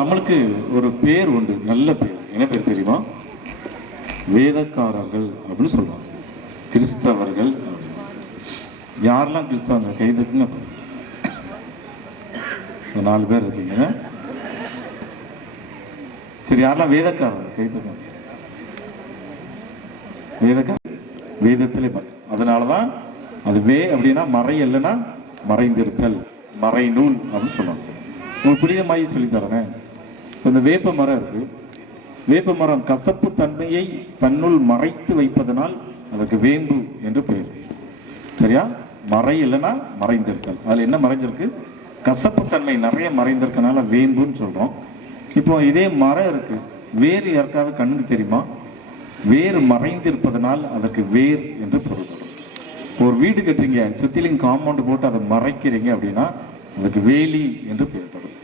நம்மளுக்கு ஒரு பேர் உண்டு, நல்ல பேர். என்ன பேர் தெரியுமா? வேதக்காரர்கள் அப்படின்னு சொல்லுவாங்க. கிறிஸ்தவர்கள். யாரெல்லாம் கிறிஸ்தவங்க கைதுக்குங்க? 4 பேர் இருக்கீங்க. சரி, யாரெல்லாம் வேதக்காரர்கள் கைதுங்க? வேதக்காரர் வேதத்திலே பார்த்து. அதனாலதான் அது அப்படின்னா மறை இல்லைன்னா மறைந்திருத்தல், மறை நூல் அப்படின்னு சொல்லுவாங்க. உங்களுக்கு புரியுதமாயி சொல்லித்தரேன். இந்த வேப்ப மரம் இருக்கு. வேப்ப மரம் கசப்பு தன்மையை தன்னுள் மறைத்து வைப்பதனால் அதுக்கு வேம்பு என்று பெயர். சரியா? மறை இல்லைன்னா மறைந்திருத்தல். அதுல என்ன மறைஞ்சிருக்கு? கசப்பு தன்மை நிறைய மறைந்திருக்கனால வேம்புன்னு சொல்றோம். இப்போ இதே மரம் இருக்கு, வேறு யாருக்காவது கண்ணுக்கு தெரியுமா? வேறு மறைந்திருப்பதனால் அதற்கு வேர் என்று பொருள்படும். ஒரு வீடு கட்டுறீங்க, சுத்திலும் காம்பவுண்ட் போட்டு அதை மறைக்கிறீங்க அப்படின்னா அதுக்கு வேலி என்று பெயர்படும்.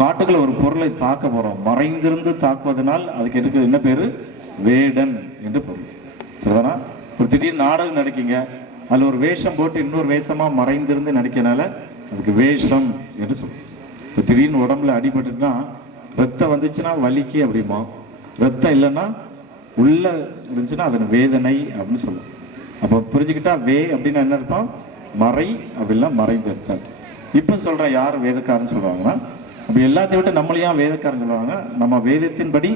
காட்டுக்குள்ள ஒரு பொருளை தாக்க போறோம், மறைந்திருந்து தாக்குவதனால் அதுக்கு எதுக்கு என்ன பேரு? வேடன் என்று பொருள். சரிதானா? ஒரு திடீர்னு நாடகம் நடிக்கீங்க, அதுல ஒரு வேஷம் போட்டு இன்னொரு வேஷமா மறைந்திருந்து நடிக்கிறனால அதுக்கு வேஷம் என்று சொல்லுவோம். இப்போ திடீர்னு உடம்புல அடிபட்டுன்னா ரத்தம் வந்துச்சுன்னா வலிக்கு அப்படிமா, ரத்தம் இல்லைன்னா உள்ள இருந்துச்சுன்னா அது வேதனை அப்படின்னு சொல்லுவோம். அப்போ புரிஞ்சுக்கிட்டா அப்படின்னா என்ன அர்த்தம்? மறை அப்படின்னா மறைந்திருத்தல். இப்போ சொல்றேன், யார் வேதக்காரன்னு சொல்றாங்கன்னா, அப்போ எல்லாத்தையும் விட்டு நம்மளையும் வேதக்காரன் சொல்லுவாங்க. நம்ம வேதத்தின்படி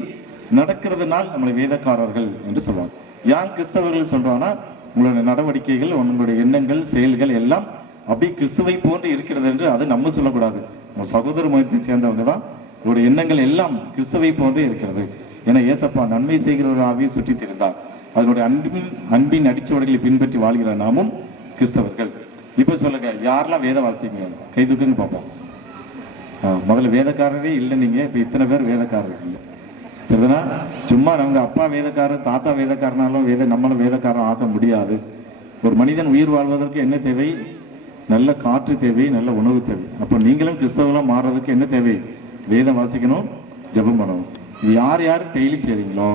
நடக்கிறதுனால் நம்மளை வேதக்காரர்கள் என்று சொல்லுவாங்க. யார் கிறிஸ்தவர்கள் சொல்றாங்கன்னா, உங்களுடைய நடவடிக்கைகள், உங்களுடைய எண்ணங்கள், செயல்கள் எல்லாம் அப்படி கிறிஸ்துவை போன்று இருக்கிறது என்று அது நம்ம சொல்லக்கூடாது. நம்ம சகோதர மதத்தை சேர்ந்தவங்க தான் உங்களுடைய எண்ணங்கள் எல்லாம் கிறிஸ்துவை போன்றே இருக்கிறது. ஏன்னா ஏசப்பா நன்மை செய்கிறவராகவே சுற்றி திரிந்தார். அதனுடைய அன்பின் அடிச்சுவடைகளை பின்பற்றி வாழ்கிற நாமும் கிறிஸ்தவர்கள். இப்ப சொல்லுங்க, யாரெல்லாம் வேத வாசிங்க? கை தூக்குன்னு பார்ப்போம். முதல்ல வேதக்காரரே இல்லை நீங்க, இப்ப இத்தனை பேர் வேதக்காரர் இல்லை. சரிதானா? சும்மா நம்ம அப்பா வேதக்காரர், தாத்தா வேதக்காரனாலும் நம்மளும் வேதக்காரன் ஆக முடியாது. ஒரு மனிதன் உயிர் வாழ்வதற்கு என்ன தேவை? நல்ல காற்று தேவை, நல்ல உணவு தேவை. அப்போ நீங்களும் கிறிஸ்தவர்களாக மாறுறதுக்கு என்ன தேவை? வேதம் வாசிக்கணும், ஜெபம் பண்ணணும். இது யார் யார் டெய்லி செய்றீங்களோ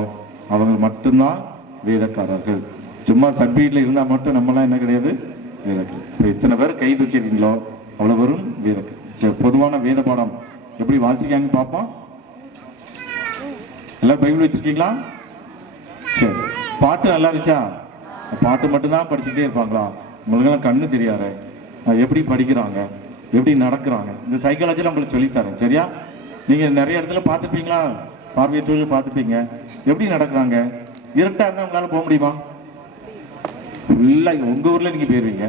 அவங்க மட்டும்தான் வேதக்காரர்கள். சும்மா சர்டிஃபிகேட்ல இருந்தால் மட்டும் நம்மளாம் என்ன கிடையாது? வேதக்காரர். இப்போ இத்தனை பேர் கை தூக்கிறீங்களோ அவ்வளோ வரும் வேதக்காரர். சரி, பொதுவான வேத பாடம் எப்படி வாசிக்காங்க பார்ப்போம். எல்லாம் பைபிள் வச்சிருக்கீங்களா? சரி, பாட்டு நல்லா இருந்துச்சா? பாட்டு மட்டும்தான் படிச்சுட்டே இருப்பாங்களா? உங்களுக்கெல்லாம் கண்ணு தெரியாது, எப்படி படிக்கிறாங்க, எப்படி நடக்கிறாங்க, இந்த சைக்காலஜியில் உங்களுக்கு சொல்லித்தரேன். சரியா? நீங்கள் நிறைய இடத்துல பார்த்துப்பீங்களா, பார்வையற்றவர்கள் பார்த்துப்பீங்க, எப்படி நடக்கிறாங்க. இருட்டா இருந்தால் உங்களால் போக முடியுமா? ஃபுல்லாக உங்கள் ஊரில் நீங்கள் போயிடுவீங்க,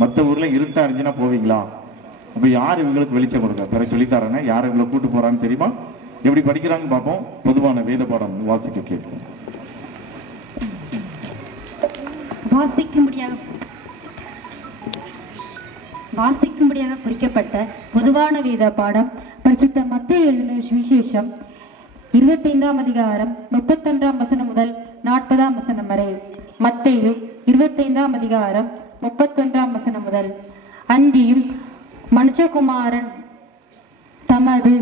மற்ற ஊரில் இருட்டா இருந்துச்சுன்னா போவீங்களா? அப்போ யார் இவங்களுக்கு வெளிச்சம் கொடுக்க? பிறகு சொல்லித்தராங்க. யார் இவங்களை கூட்டு போகிறான்னு தெரியுமா? எப்படி படிக்கிறாங்கன்னு பார்ப்போம். பொதுவான வேத பாடம் வாசிக்க கேட்போம். வாசிக்கும்படியாக குறிக்கப்பட்ட பொதுவான வேத பாடம் பரிசுத்த மத்தேயு எழுதின சுவிசேஷம் 25ஆம் அதிகாரம் 31ஆம் வசனம் முதல் 40ஆம் வசனம் வரை. மத்தேயு 25ஆம் அதிகாரம் 31ஆம் வசனம் முதல். அன்றியும் மனுஷகுமாரன் தமது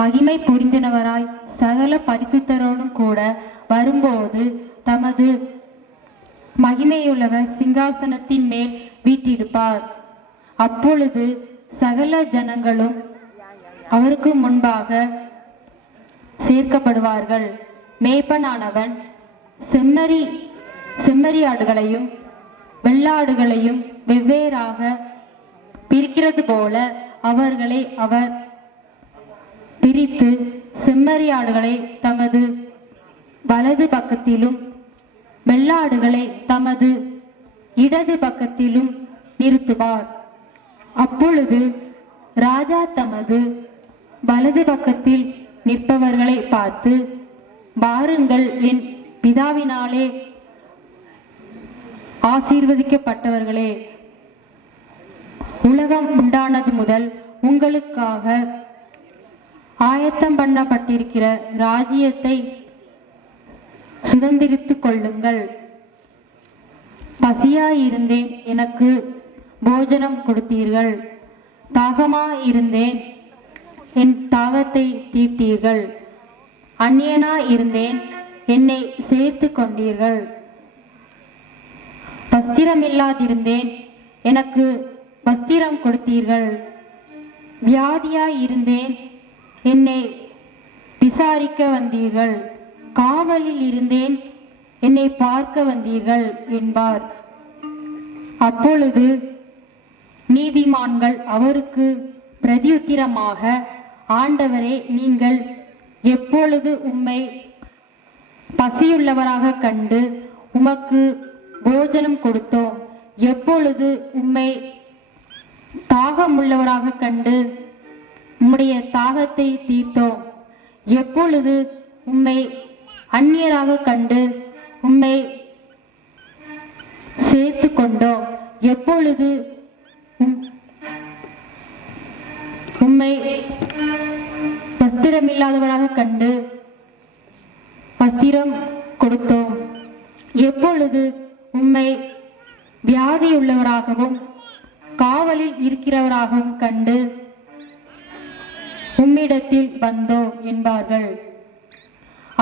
மகிமை புரிந்தனவராய் சகல பரிசுத்தரோடும் கூட வரும்போது தமது மகிமையுள்ளவர் சிங்காசனத்தின் மேல் வீற்றிருப்பார். அப்பொழுது சகல ஜனங்களும் அவருக்கு முன்பாக சேர்க்கப்படுவார்கள். மேய்ப்பனானவன் செம்மறி ஆடுகளையும் வெள்ளாடுகளையும் வெவ்வேறாக பிரிக்கிறது போல அவர்களை அவர் பிரித்து செம்மறி ஆடுகளை தமது வலது பக்கத்திலும் வெள்ளாடுகளை தமது இடது பக்கத்திலும் நிறுத்துவார். அப்பொழுது ராஜா தமது வலது பக்கத்தில் நிற்பவர்களை பார்த்து, வாருங்கள், என் பிதாவினாலே ஆசீர்வதிக்கப்பட்டவர்களே, உலகம் உண்டானது முதல் உங்களுக்காக ஆயத்தம் பண்ணப்பட்டிருக்கிற ராஜ்யத்தை சுதந்திரித்துக் கொள்ளுங்கள். பசியாயிருந்தேன், எனக்கு போஜனம் கொடுத்தீர்கள். தாகமாயிருந்தேன், என் தாகத்தை தீர்த்தீர்கள். அந்நியனாயிருந்தேன், என்னை சேர்த்து கொண்டீர்கள். வஸ்திரமில்லாதிருந்தேன், எனக்கு வஸ்திரம் கொடுத்தீர்கள். வியாதியாயிருந்தேன், என்னை விசாரிக்க வந்தீர்கள். காவலில் இருந்தேன், என்னை பார்க்க வந்தீர்கள் என்பார். அப்பொழுது நீதிமான்கள் அவருக்கு பிரதியுத்திரமாக, ஆண்டவரே, நீங்கள் எப்பொழுது உம்மை பசியுள்ளவராக கண்டு உமக்கு போஜனம் கொடுத்தோம்? எப்பொழுது உம்மை தாகமுள்ளவராக கண்டு உம்முடைய தாகத்தை தீர்த்தோம்? எப்பொழுது உம்மை அந்நியராக கண்டு உம்மை சேர்த்து கொண்டோம்? எப்பொழுது உம்மை வஸ்திரமில்லாதவராக கண்டு வஸ்திரம் கொடுத்தோம்? எப்பொழுது உம்மை வியாதியுள்ளவராகவும் காவலில் இருக்கிறவராகவும் கண்டு உம்மிடத்தில் வந்தோம் என்பார்கள்.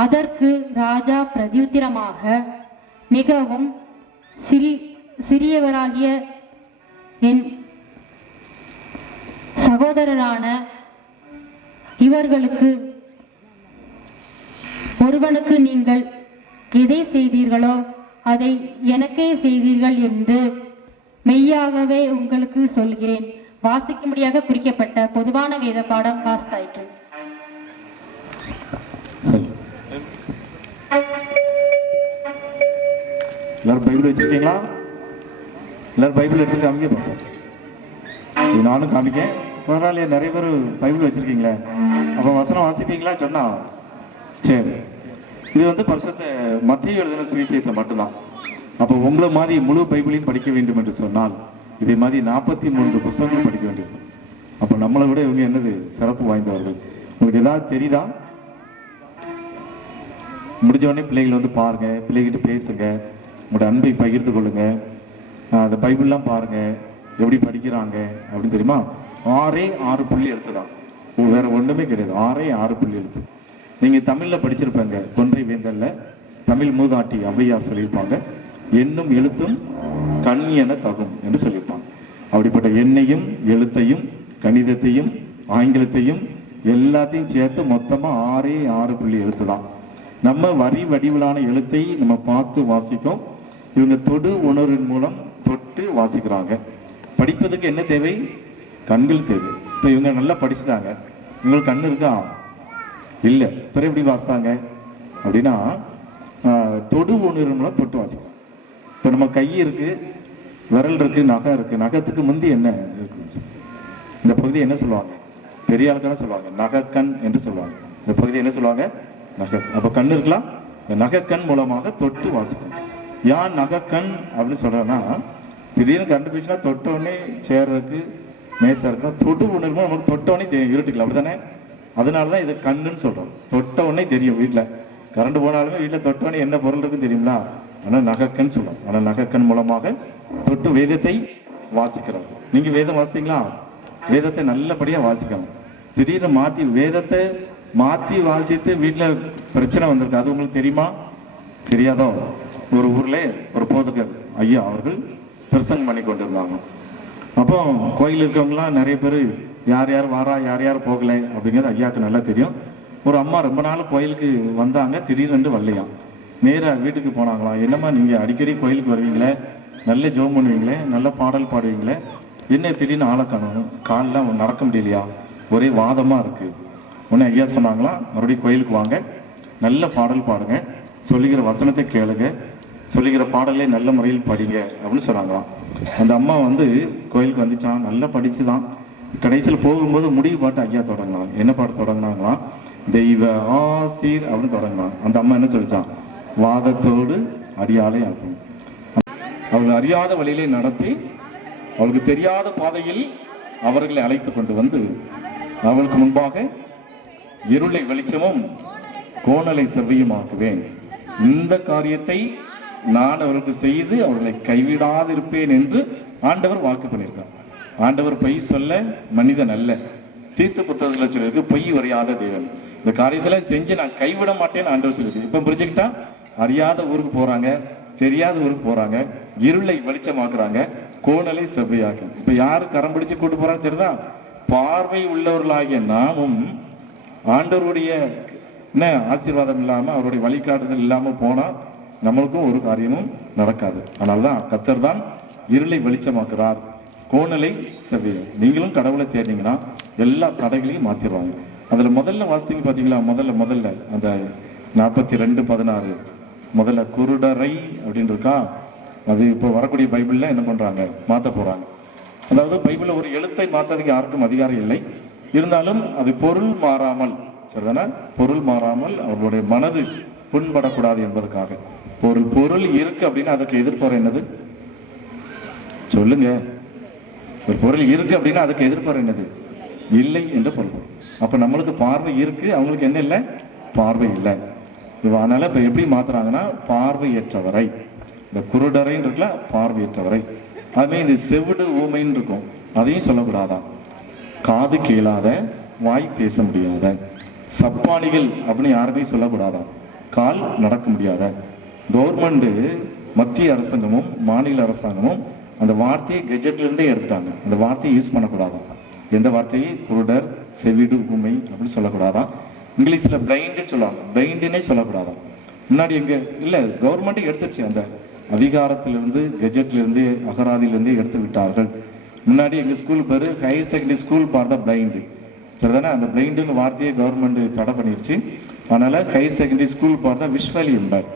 அதற்கு ராஜா பிரதியுத்திரமாக, மிகவும் சிறியவராகிய என் சகோதரரான இவர்களுக்கு ஒருவனுக்கு நீங்கள் எதை செய்தீர்களோ அதை எனக்கே செய்தீர்கள் என்று மெய்யாகவே உங்களுக்கு சொல்கிறேன். வாசிக்கும்படியாக குறிக்கப்பட்ட பொதுவான வேத பாடம் வாசித்தாயிற்று. எல்லாரும் பைபிள் வச்சிருக்கீங்களா? எல்லாரும் பைபிள் எடுத்து காமிக்க பார்ப்போம். நானும் காமிக்கேன். பரவாயில்லையே, நிறைய பேர் பைபிள் வச்சிருக்கீங்களே. அப்போ வசனம் வாசிப்பீங்களா? சொன்னா சரி. இது வந்து பரிசுத்த மத்தேயு எழுதின சுவிசேஷம் மட்டும்தான். அப்போ உங்களை மாதிரி முழு பைபிளையும் படிக்க வேண்டும் என்று சொன்னால் இதே மாதிரி 43 புத்தகங்கள் படிக்க வேண்டியது. அப்போ நம்மளை விட இவங்க என்னது சிறப்பு வாய்ந்தவர்கள். உங்களுக்கு ஏதாவது தெரியுதா? முடிஞ்ச உடனே பிள்ளைகள் வந்து பாருங்க, பிள்ளைகிட்ட பேசுங்க, உங்களோட அன்பை பகிர்ந்து கொள்ளுங்க. அந்த பைபிள்லாம் பாருங்க எப்படி படிக்கிறாங்க அப்படின்னு. தெரியுமா? 6 புள்ளி எழுத்து தான், வேற ஒண்ணுமே கிடையாது. 6 புள்ளி எழுத்து. நீங்க தமிழ்ல படிச்சிருப்பாங்க, கொன்றை வேந்தல்ல தமிழ் மூதாட்டி ஔவையார் சொல்லியிருப்பாங்க, எண்ணும் எழுத்தும் கண் என தகும் என்று சொல்லியிருப்பாங்க. அப்படிப்பட்ட எண்ணையும் எழுத்தையும் கணிதத்தையும் ஆங்கிலத்தையும் எல்லாத்தையும் சேர்த்து மொத்தமா 6 புள்ளி எழுத்து தான். நம்ம வரி வடிவிலான எழுத்தை நம்ம பார்த்து வாசிக்கும். இவங்க தொடு உணர்வின் மூலம் தொட்டு வாசிக்கிறாங்க. படிப்பதுக்கு என்ன தேவை? கண்கள் தேவை. இப்போ இவங்க நல்லா படிச்சுட்டாங்க, இவங்களுக்கு கண் இருக்கா? இல்லை. பிறகு எப்படி வாசித்தாங்க அப்படின்னா தொடு உணர்வு மூலம் தொட்டு வாசிக்கிறாங்க. இப்போ நம்ம கை இருக்கு, விரல் இருக்கு, நகை இருக்கு. நகத்துக்கு முந்தி என்ன இருக்கு? இந்த பகுதி என்ன சொல்லுவாங்க? பெரிய ஆளுக்கான சொல்லுவாங்க நகைக்கண் என்று சொல்லுவாங்க. இந்த பகுதி என்ன சொல்லுவாங்க? நகை. அப்போ கண் இருக்கலாம். நகைக்கண் மூலமாக தொட்டு வாசிக்கணும். ஏன் நகைக்கண் அப்படின்னு சொல்றேன்னா, திடீர்னு கண்டுபிடிச்சுன்னா தொட்டோடனே சேர் இருக்கு, மேசா இருக்கா, தொடு உணர்வு நமக்கு தொட்டோடனே தெரியும், இருட்டுக்கலாம். அப்படித்தானே? அதனாலதான் இதை கண்ணுன்னு சொல்றோம். தொட்ட உடனே தெரியும். வீட்டுல கரண்ட் போனாலுமே வீட்டுல தொட்டோடனே என்ன பொருள் இருக்குன்னு தெரியுங்களா? ஆனால் நகைக்கண் சொல்றோம். ஆனால் நகைக்கண் மூலமாக தொட்டு வேதத்தை வாசிக்கிறோம். நீங்க வேதம் வாசித்தீங்களா? வேதத்தை நல்லபடியா வாசிக்கணும். திடீர்னு மாத்தி வேதத்தை மாத்தி வாசித்து வீட்டுல பிரச்சனை வந்திருக்கு. அது உங்களுக்கு தெரியுமா? தெரியாதோ? ஒரு ஊர்ல ஒரு போதகர் ஐயா அவர்கள் பிரசங்கம் பண்ணி கொண்டிருந்தாங்க. அப்போ கோயில் இருக்கவங்களாம் நிறைய பேர் யார் யார் வாரா, யார் யார் போகலை அப்படிங்கிறது ஐயாவுக்கு நல்லா தெரியும். ஒரு அம்மா ரொம்ப நாள் கோயிலுக்கு வந்தாங்க, திடீர்னு வரலையாம். நேராக வீட்டுக்கு போனாங்களாம். என்னம்மா நீங்கள் அடிக்கடி கோயிலுக்கு வருவீங்களே, நல்ல ஜோம் பண்ணுவீங்களே, நல்ல பாடல் பாடுவீங்களே, என்ன திடீர்னு ஆளை காணும், காலெலாம் நடக்க முடியலையா, ஒரே வாதமாக இருக்குது. உடனே ஐயா சொன்னாங்களாம், மறுபடியும் கோயிலுக்கு வாங்க, நல்ல பாடல் பாடுங்க, சொல்லிக்கிற வசனத்தை கேளுங்க, சொல்லிக்கிற பாடலே நல்ல முறையில் படிங்க அப்படின்னு சொன்னாங்களாம். அந்த அம்மா வந்து கோயிலுக்கு வந்துச்சான், நல்லா படிச்சு தான். கடைசியில் போகும்போது முடிவு பாட்டு ஐயா தொடங்கினாங்க. என்ன பாட்டு தொடங்கினாங்களாம்? தெய்வ ஆசீர் அப்படின்னு தொடங்கினாங்க. அந்த அம்மா என்ன சொல்லிச்சான்? வாதத்தோடு அடியாளை ஆகும். அவர்கள் அறியாத வழியிலே நடத்தி அவளுக்கு தெரியாத பாதையில் அவர்களை அழைத்து கொண்டு வந்து அவளுக்கு முன்பாக இருளை வெளிச்சமும் கோணலை செவ்வையுமாக்குவேன். இந்த காரியத்தை நான் அவருக்கு செய்து அவர்களை கைவிடாதிருப்பேன் என்று ஆண்டவர் வாக்கு பண்ணியிருக்கார். ஆண்டவர் பொய் சொல்ல மனிதன் அல்ல. தீர்த்து புத்தகத்தில் சொல்லியிருக்கு, பொய் வரையாத தேவன். இந்த காரியத்துல செஞ்சு நான் கைவிட மாட்டேன்னு ஆண்டவர் சொல்லியிருக்கு. இப்ப புரிஞ்சுக்கிட்டா? அறியாத ஊருக்கு போறாங்க, தெரியாத ஊருக்கு போறாங்க, இருளை வெளிச்சமாக்குறாங்க, கோணலை செவ்வையாக்கு. இப்ப யாரு கரம் பிடிச்சு கூட்டு போறான்னு தெரியுதா? பார்வை உள்ளவர்களாகிய நாமும் ஆண்டவருடைய என்ன ஆசீர்வாதம் இல்லாம அவருடைய வழிகாட்டுதல் இல்லாம போனா நம்மளுக்கும் ஒரு காரியமும் நடக்காது. அதனால்தான் கர்த்தர் தான் இருளை வெளிச்சமாக்குறார், கோணலை செவ்விய. நீங்களும் கடவுளை தேடினீங்கன்னா எல்லா தடைகளையும் மாத்திடுவாங்க. அதுல முதல்ல வாசித்தீங்க பாத்தீங்களா, முதல்ல அந்த 42:16 முதல்ல குருடரை அப்படின்னு இருக்கா. அது இப்போ வரக்கூடிய பைபிள்ல என்ன பண்றாங்க, மாத்த போறாங்க. அதாவது பைபிள்ல ஒரு எழுத்தை மாத்ததுக்கு யாருக்கும் அதிகாரம் இல்லை. இருந்தாலும் அது பொருள் மாறாமல், சரிதானே, பொருள் மாறாமல் அவர்களுடைய மனது புண்படக்கூடாது என்பதற்காக. பொருள் இருக்கு அப்படின்னா அதுக்கு எதிர்பார என்னது சொல்லுங்க. ஒரு பொருள் இருக்கு அப்படின்னா அதுக்கு எதிர்பார என்னது, இல்லை என்று பொருள். அப்ப நம்மளுக்கு பார்வை இருக்கு, அவங்களுக்கு என்ன இல்லை, பார்வை இல்லை. அதனால இப்ப எப்படி மாத்துறாங்கன்னா பார்வையற்றவரை, இந்த குருடரைன்னு இருக்குல்ல, பார்வையற்றவரை. அதுமாதிரி இந்த செவிடு ஊமைன்னு இருக்கும், அதையும் சொல்லக்கூடாதான். காது கேளாத, வாய் பேச முடியாத, சப்பானிகள் அப்படின்னு யாருமே சொல்லக்கூடாதான். கால் நடக்க முடியாத. கவர்மெண்ட் மத்திய அரசாங்கமும் மாநில அரசாங்கமும் அந்த வார்த்தையை கெஜெட்ல இருந்தே எடுத்துட்டாங்க. அந்த வார்த்தையை யூஸ் பண்ணக்கூடாதான். எந்த வார்த்தையை, குருடர், செவிடு ஊமை அப்படின்னு சொல்லக்கூடாதான். இங்கிலீஷ்ல பிளைண்டு சொல்லுவாங்க, பிளைண்டுன்னே சொல்லக்கூடாதான். முன்னாடி எங்க இல்லை, கவர்மெண்ட் எடுத்துருச்சு. அந்த அதிகாரத்திலிருந்து கெஜெட்ல இருந்து அகராதியிலிருந்து எடுத்து விட்டார்கள். முன்னாடி எங்க ஸ்கூல் பேரு ஹையர் செகண்டரி ஸ்கூல் பார் தான் பிளைண்டு, சரிதானே. அந்த பிளைண்டுன்னு வார்த்தையை கவர்மெண்ட் தடை பண்ணிருச்சு. அதனால ஹையர் செகண்டரி ஸ்கூல் பார் தான் visually impaired,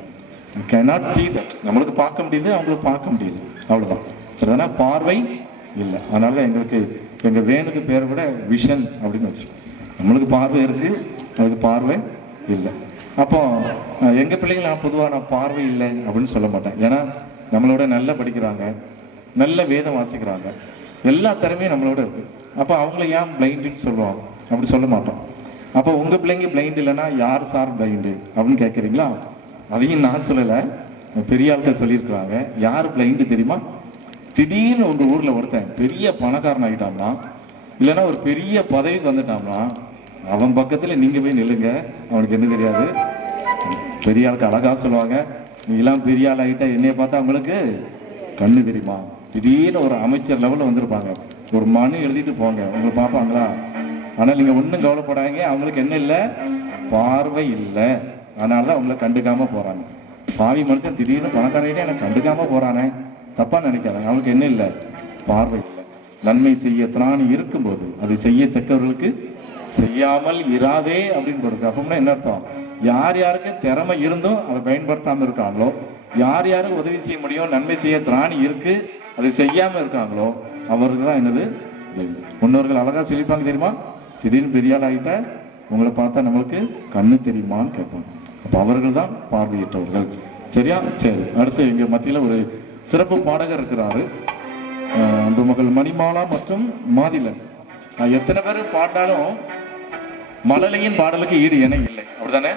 cannot see that. நம்மளுக்கு பார்க்க முடியுது, அவங்களுக்கு பார்க்க முடியல, அவ்வளவுதான், சரிதானே. பார்வை இல்லை. அதனால எங்களுக்கு எங்க வேனுக்கு பேரை விட விஷன் அப்படின்னு வச்சிருக்கோம். நம்மளுக்கு பார்வை இருக்கு, அதுக்கு பார்வை இல்லை. அப்போ எங்க பிள்ளைங்க நான் பொதுவாக நான் பார்வை இல்லை அப்படின்னு சொல்ல மாட்டேன். ஏன்னா நம்மளோட நல்லா படிக்கிறாங்க, நல்ல வேதம் வாசிக்கிறாங்க, எல்லா திறமையும் நம்மளோட இருக்கு. அப்போ அவங்கள ஏன் பிளைண்டுன்னு சொல்லுவோம், அப்படி சொல்ல மாட்டோம். அப்போ உங்க பிள்ளைங்க பிளைண்ட் இல்லைன்னா யார் சார் பிளைண்டு அப்படின்னு கேட்குறீங்களா? அதையும் நான் சொல்லலை, பெரிய ஆட்கள் சொல்லியிருக்கிறாங்க. யார் பிளைண்டு தெரியுமா? திடீர்னு உங்க ஊர்ல ஒருத்தன் பெரிய பணக்காரன் ஆகிட்டான்னா, இல்லைன்னா ஒரு பெரிய பதவிக்கு வந்துட்டான்னா, அவன் பக்கத்துல நீங்க போய் நில்லுங்க, அவனுக்கு என்ன தெரியாது. பெரிய ஆளுக்கு அழகா சொல்லுவாங்க, நீ எல்லாம் பெரிய ஆள் ஆகிட்டா என்னைய பார்த்தா அவங்களுக்கு கண்ணு தெரியுமா? திடீர்னு ஒரு அமைச்சர் லெவலில் வந்திருப்பாங்க, ஒரு மனு எழுதிட்டு போங்க, உங்களை பார்ப்பாங்களா? ஆனால் நீங்கள் ஒன்றும் கவலைப்படாங்க, அவங்களுக்கு என்ன இல்லை, பார்வை இல்லை. அதனால தான் அவங்கள கண்டுக்காம போறாங்க. பாவி மனுஷன் திடீர்னு பணக்காரங்கிட்ட எனக்கு கண்டுக்காம போறானே, தப்பா நினைக்காதாங்க. அவங்களுக்கு என்ன இல்லை, பார்வை இல்லை. நன்மை செய்ய திராணி இருக்கும்போது அதை செய்யத்தக்கவர்களுக்கு செய்யாமல் இராதே அப்படின்னு போடுறது. அப்படின்னா என்ன அர்த்தம்? யார் யாருக்கு திறமை இருந்தும் அதை பயன்படுத்தாம இருக்காங்களோ, யார் யாருக்கு உதவி செய்ய முடியும், நன்மை செய்ய திராணி இருக்கு, அதை செய்யாம இருக்காங்களோ, அவருக்கு தான் என்னது. முன்னோர்கள் அழகா சொல்லிப்பாங்க தெரியுமா, திடீர்னு பெரிய ஆள் ஆகிட்ட உங்களை பார்த்தா நம்மளுக்கு கண்ணு தெரியுமான்னு கேட்பாங்க. அப்போ அவர்கள் தான் பார்வையற்றவர்கள். சரியா? சரி, அடுத்து எங்க மத்தியில ஒரு சிறப்பு பாடகர் இருக்கிறாரு, அன்பு மகள் மணிமாலா மற்றும் மாதிலன். எத்தனை பேர் பாடினாலும் மழலையின் பாடலுக்கு ஈடு இணை இல்லை, அப்படிதானே?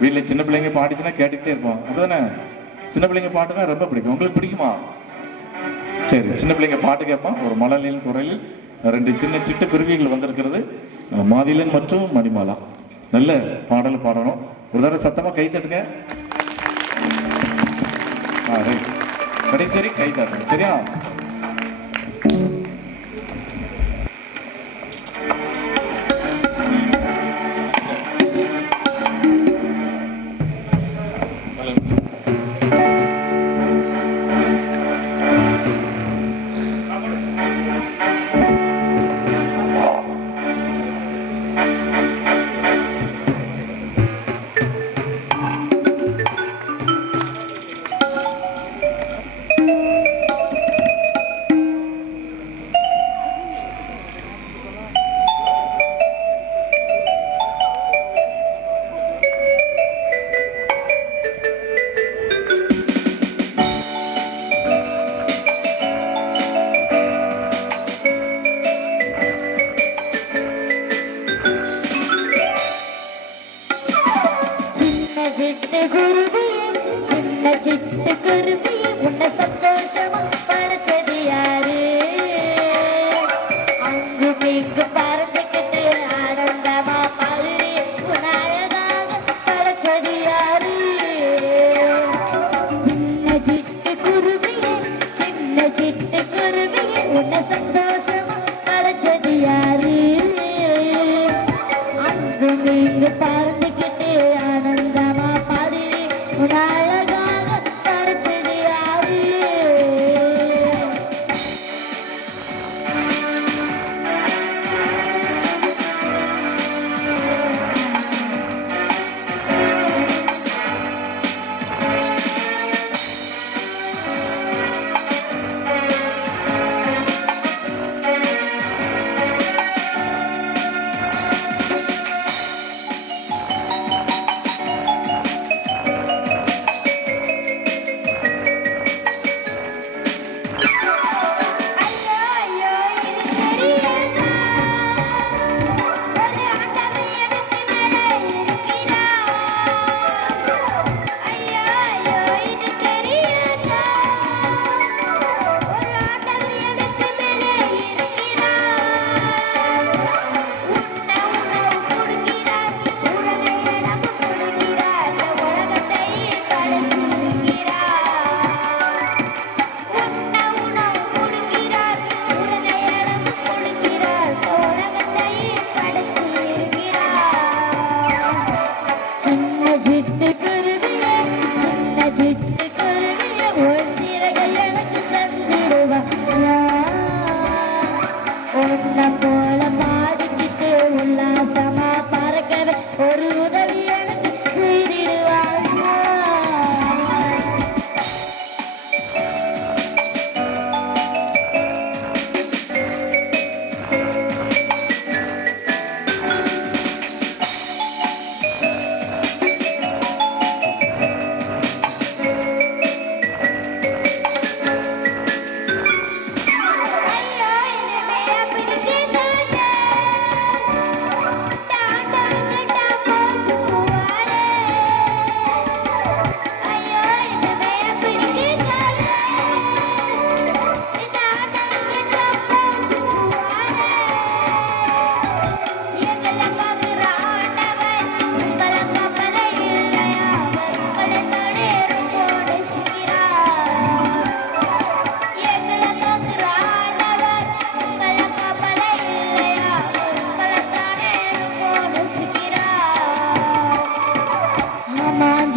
வீட்டில் சின்ன பிள்ளைங்க பாடிச்சுன்னா கேட்டுக்கிட்டே இருப்போம், அப்படிதானே? சின்ன பிள்ளைங்க பாட்டுனா ரொம்ப பிடிக்கும். உங்களுக்கு பிடிக்குமா? சரி, சின்ன பிள்ளைங்க பாட்டு கேட்பான். ஒரு மழலையின் குரலில் 2 சின்ன சிட்டு குருவிகள் வந்திருக்கிறது, மாதிலன் மற்றும் மணிமாலா. நல்ல பாடல் பாடணும். ஒரு தடவை சத்தமா கை தட்டுங்க. கடைசி கை தட்டுங்க, சரியா?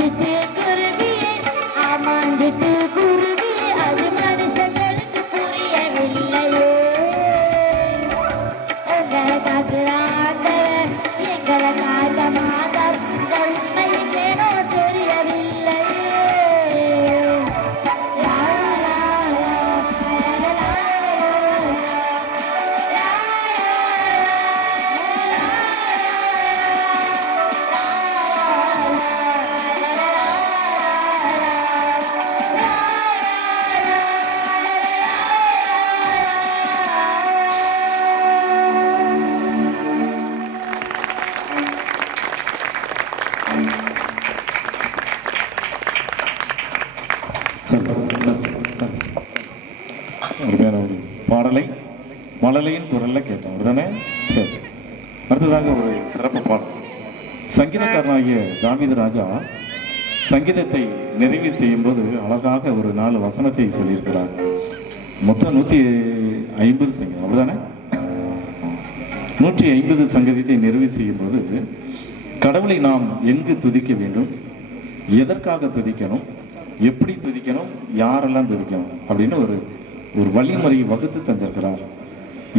ஆமாஞ்சிட்டு குருவியே, ஆமாஞ்சிட்டு குருவியே, அது மனுஷங்களுக்கு புரியவில்லையே. உங்களை காத்து ஆண்டவர், எங்களை காக்க மாட்டார். இந்த உண்மையும் ஏனோ தெரியவில்லையே. லா, லா, லா, லா, லா, அருமையான ஒரு பாடலை மழலையின் குரல்ல கேட்டோம் அப்படிதானே? சரி, அடுத்ததாக ஒரு சிறப்பு பாடல். சங்கீதக்காரனாகிய தாவீது ராஜா சங்கீதத்தை நிறைவு செய்யும் போது அழகாக ஒரு 4 வசனத்தை சொல்லியிருக்கிறார். மொத்தம் 150 சங்கீதம் அப்படிதானே? 150 சங்கீதத்தை நிறைவு செய்யும் போது கடவுளை நாம் எங்கு துதிக்க வேண்டும், எதற்காக துதிக்கணும், எப்படி துதிக்கணும், யாரெல்லாம் துதிக்கணும் அப்படின்னு ஒரு வழிமுறையை வகுத்து தந்திருக்கிறார்.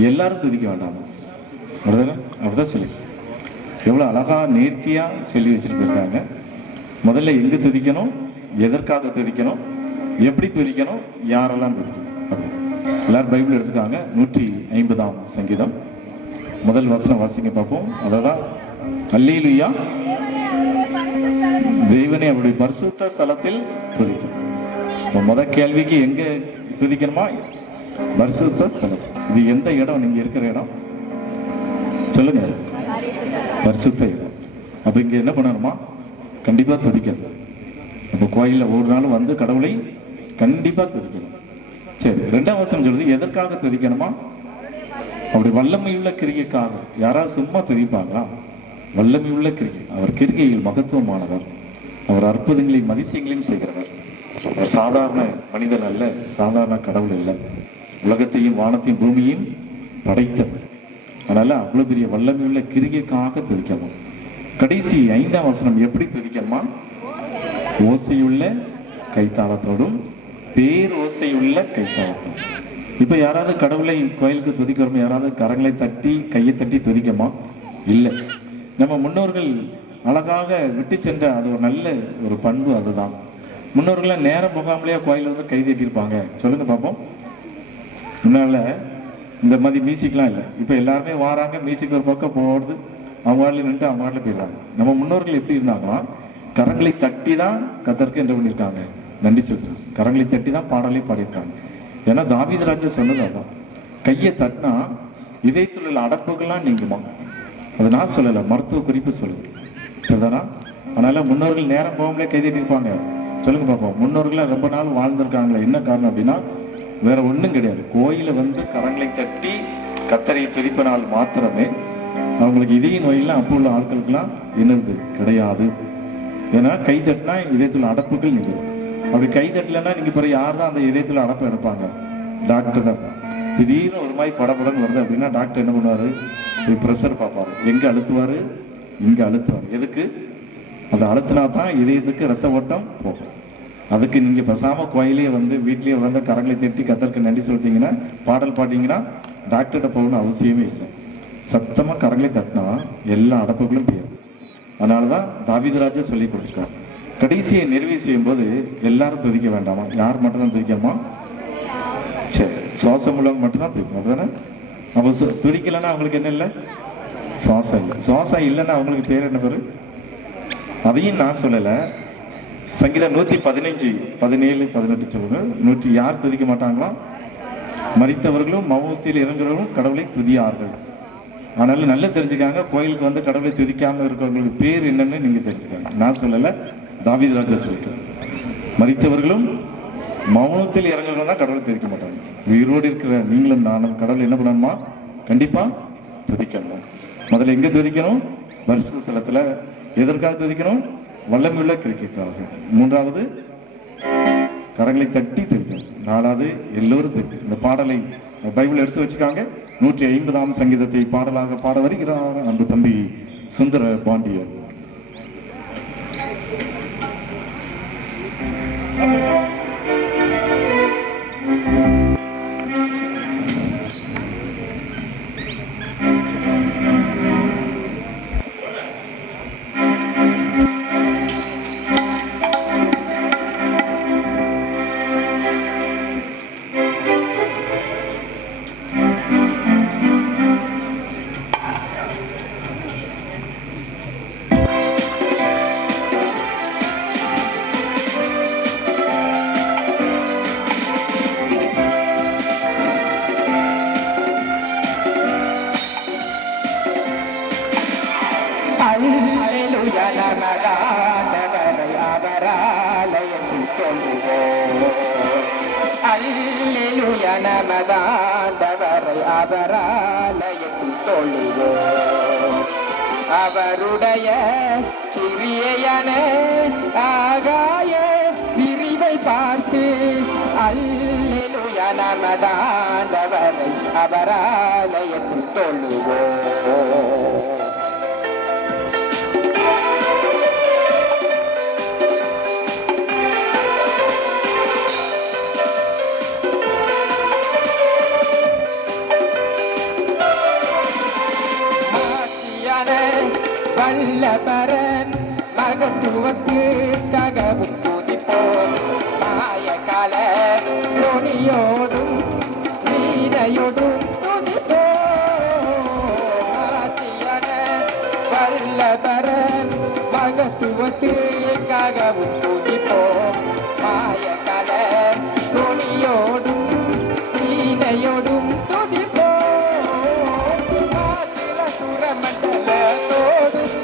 எல்லாரும் துதிக்க வேண்டாம் அப்படிதானே? அப்படிதான் சொல்லி எவ்வளோ அழகா நேர்த்தியா சொல்லி வச்சுட்டு போயிருக்காங்க. முதல்ல எங்கு துதிக்கணும், எதற்காக துதிக்கணும், எப்படி துதிக்கணும், யாரெல்லாம் துதிக்கணும் அப்படி எல்லாரும் பைபிள் எடுத்துக்காங்க. 150ஆம் சங்கீதம் முதல் வசனம் வாசிங்க பார்ப்போம். அதான் அல்லேலூயா, தேவனே அவருடைய பரிசுத்த ஸ்தலத்தில் துதிக்கணும். இப்போ முதல் கேள்விக்கு எங்க துதிக்கணுமா? பரிசுத்த ஸ்தலம். இது எந்த இடம்? நீங்க இருக்கிற இடம் சொல்லுங்க. பரிசுத்த இடம். அப்ப இங்க என்ன பண்ணணுமா? கண்டிப்பா துதிக்கணும். அப்ப கோயில்ல ஒரு நாள் வந்து கடவுளை கண்டிப்பா துதிக்கணும். சரி, 2ஆம் வசனம் சொல்லுது எதற்காக துதிக்கணுமா? அப்படி வல்லமையுள்ள கிரிகைக்காக. யாராவது சும்மா துதிப்பாங்களா? வல்லமையுள்ள கிரிகை. அவர் கிரிகையில் மகத்துவமானவர். அவர் அற்புதங்களையும் அதிசயங்களையும் செய்கிறவர். அவர் சாதாரண மனிதன் அல்ல, சாதாரண கடவுள் இல்லை. உலகத்தையும் வானத்தையும் பூமியையும் படைத்தவர். அதனால அவ்வளவு பெரிய வல்லமையுள்ள கிரிகைக்காக துதிக்கணும். கடைசி 5ஆம் வசனம் எப்படி துதிக்கணுமா? ஓசையுள்ள கைத்தாளத்தோடும் பேரோசையுள்ள கைத்தாளத்தோடும். இப்ப யாராவது கடவுளை கோயிலுக்கு துதிக்க வரும், யாராவது கரங்களை தட்டி கையை தட்டி துதிக்கமா? இல்லை. நம்ம முன்னோர்கள் அழகாக விட்டு சென்ற அது ஒரு நல்ல ஒரு பண்பு. அதுதான் முன்னோர்கள்லாம் நேரம் முகாமலையா கோயில வந்து கை தட்டியிருப்பாங்க. சொல்லுங்க பார்ப்போம். முன்னால இந்த மாதிரி மியூசிக்லாம் இல்லை. இப்போ எல்லாருமே வாராங்க, மியூசிக் ஒரு பக்கம் போடுறது, அவங்க வாட்டில் நின்று அவங்க வாட்டில் போயிடுறாங்க. நம்ம முன்னோர்கள் எப்படி இருந்தாங்கன்னா கரங்களை தட்டி தான் கத்தருக்கு என்ன பண்ணியிருக்காங்க, நன்றி சொல்றாங்க. கரங்களை தட்டி தான் பாடலே பாடியிருக்காங்க. ஏன்னா தாவீது ராஜா சொன்னது அதான், கையை தட்டினா இதயத்தில் உள்ள அடப்புகள்லாம் நீங்குமா. அது நான் சொல்லலை, மருத்துவ குறிப்பு சொல்லுது. சரிதானா? அதனால முன்னோர்கள் நேரம் போகாமலே கை தட்டியிருப்பாங்க. சொல்லுங்க பார்ப்போம். முன்னோர்கள்லாம் ரொம்ப நாள் வாழ்ந்திருக்காங்களே. என்ன காரணம் அப்படின்னா வேற ஒன்றும் கிடையாது. கோயில வந்து கரங்களை தட்டி கத்தரை துதிப்பனால் மாத்திரமே அவங்களுக்கு இதய நோயெல்லாம் அப்போ உள்ள ஆட்களுக்கெல்லாம் என்னது கிடையாது. ஏன்னா கை தட்டினா இதயத்துல அடப்புகள் நீங்க. அப்படி கை தட்டலைன்னா நீங்க பிறகு யார் தான் அந்த இதயத்துல அடப்பு எடுப்பாங்க? டாக்டர் தான். திடீர்னு ஒரு மாதிரி படப்படன்னு வருது அப்படின்னா டாக்டர் என்ன பண்ணுவாரு? ப்ரெஷர் பார்ப்பாரு. எங்க அழுத்துவாரு? இங்க அழுத்துவாரு. எதுக்கு? அதை அழுத்தினா தான் இதயத்துக்கு ரத்த ஓட்டம் போகும். அதுக்கு நீங்க பேசாம கோயிலே வந்து வீட்லயே வந்து கரங்களை தட்டி கத்தருக்கு நன்றி சொல்லிட்டீங்கன்னா, பாடல் பாட்டீங்கன்னா டாக்டர்கிட்ட போகணும்னு அவசியமே இல்லை. சத்தமா கரங்களை தட்டினா எல்லா அடப்புகளும் போயிடும். அதனாலதான் தாவீது ராஜா சொல்லி கொடுத்துருக்காரு. கடைசியை நிறைவு செய்யும் போது எல்லாரும் துதிக்க வேண்டாமா? யார் மட்டும்தான் துதிக்கணுமா? சரி, சுவாசம் உள்ளவங்க மட்டும்தான் துதிக்கணும். அப்படிதானே? அப்போ துதிக்கலைன்னா அவங்களுக்கு என்ன இல்லை? சுவாசம் இல்லை. சுவாசம் இல்லைன்னா அவங்களுக்கு பேர் என்ன பேரு? அதையும் நான் சொல்லலை. சங்கீதம் 115, 17, 18 சொல்லுங்க. 100 யார் துதிக்க மாட்டாங்களா? மரித்தவர்களும் மௌனத்தில் இறங்குறவர்களும் கடவுளை துதியார்கள். ஆனாலும் நல்லா தெரிஞ்சுக்காங்க, கோயிலுக்கு வந்து கடவுளை துதிக்காம இருக்கிறவங்களுக்கு பேர் என்னன்னு நீங்க தெரிஞ்சுக்காங்க. நான் சொல்லலை, தாவீது ராஜா சொல்லிட்டு. மரித்தவர்களும் மௌனத்தில் இறங்குறவங்க தான் கடவுளை துதிக்க மாட்டாங்க. உயிரோடு இருக்கிற நீங்களும் நானும் கடவுளை என்ன பண்ணணுமா? கண்டிப்பா துதிக்கணும். முதல்ல எங்க துதிக்கணும்? பரிசுத்த ஸ்தலத்துல. எதற்காக துதிக்கணும்? வல்லமையுள்ள கிரிக்கைக்காக. 3வது கரங்களை தட்டி துதிக்கணும். 4வது எல்லோரும் துதிக்கணும். இந்த பாடலை பைபிள் எடுத்து வச்சுக்காங்க. 150ஆம் சங்கீதத்தை பாடலாக பாட வருகிறார் அந்த தம்பி சுந்தர பாண்டியர். அவராலயத்தில் சொல்லுவோம். அல்லேலூயா நமதாண்டவரை அவராலயத்தில் சொல்லுவோம். அவருடைய கிரியையான ஆகாய விரிவை பார்த்து அல்லேலூயா நமதாண்டவரை அவராலயத்தில் சொல்லுவோம். வல்லபரன் மகத்துவத்துக்காகவும் துதிப்போம். மாயகால நொடியோடும் வீரையோடும் துதிப்போம். ஆசியான வல்லபரன் மகத்துவத்துக்காகவும் துதிப்போம். மாயகால நொடியோடும் வீரையோடும் துதிப்போம். ஆசில சுரமண்டலத்தோடும்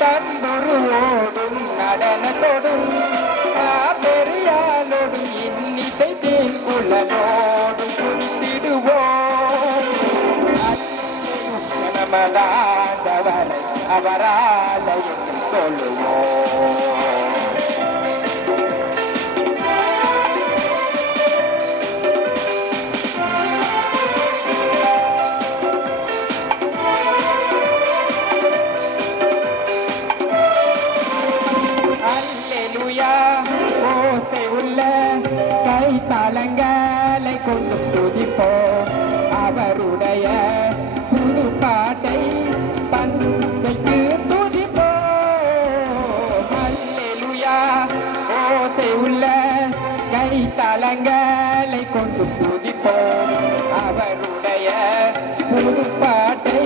தன்புருவோடும் நடனத்தோடும் பெரியாலோடும் இன்னிசை தேன் குழலோடும் குடித்திடுவோம். நமதாண்டவரை அவராலயத்தில் சொல்லுவோம். கைத்தாளங்களை கொண்டு துதிப்போம். அவருடைய புது பாட்டை பந்தைக்கு துதிப்போம். அல்லேலூயா ஓசை உள்ள கைத்தாளங்களை கொண்டு துதிப்போம். அவருடைய புது பாட்டை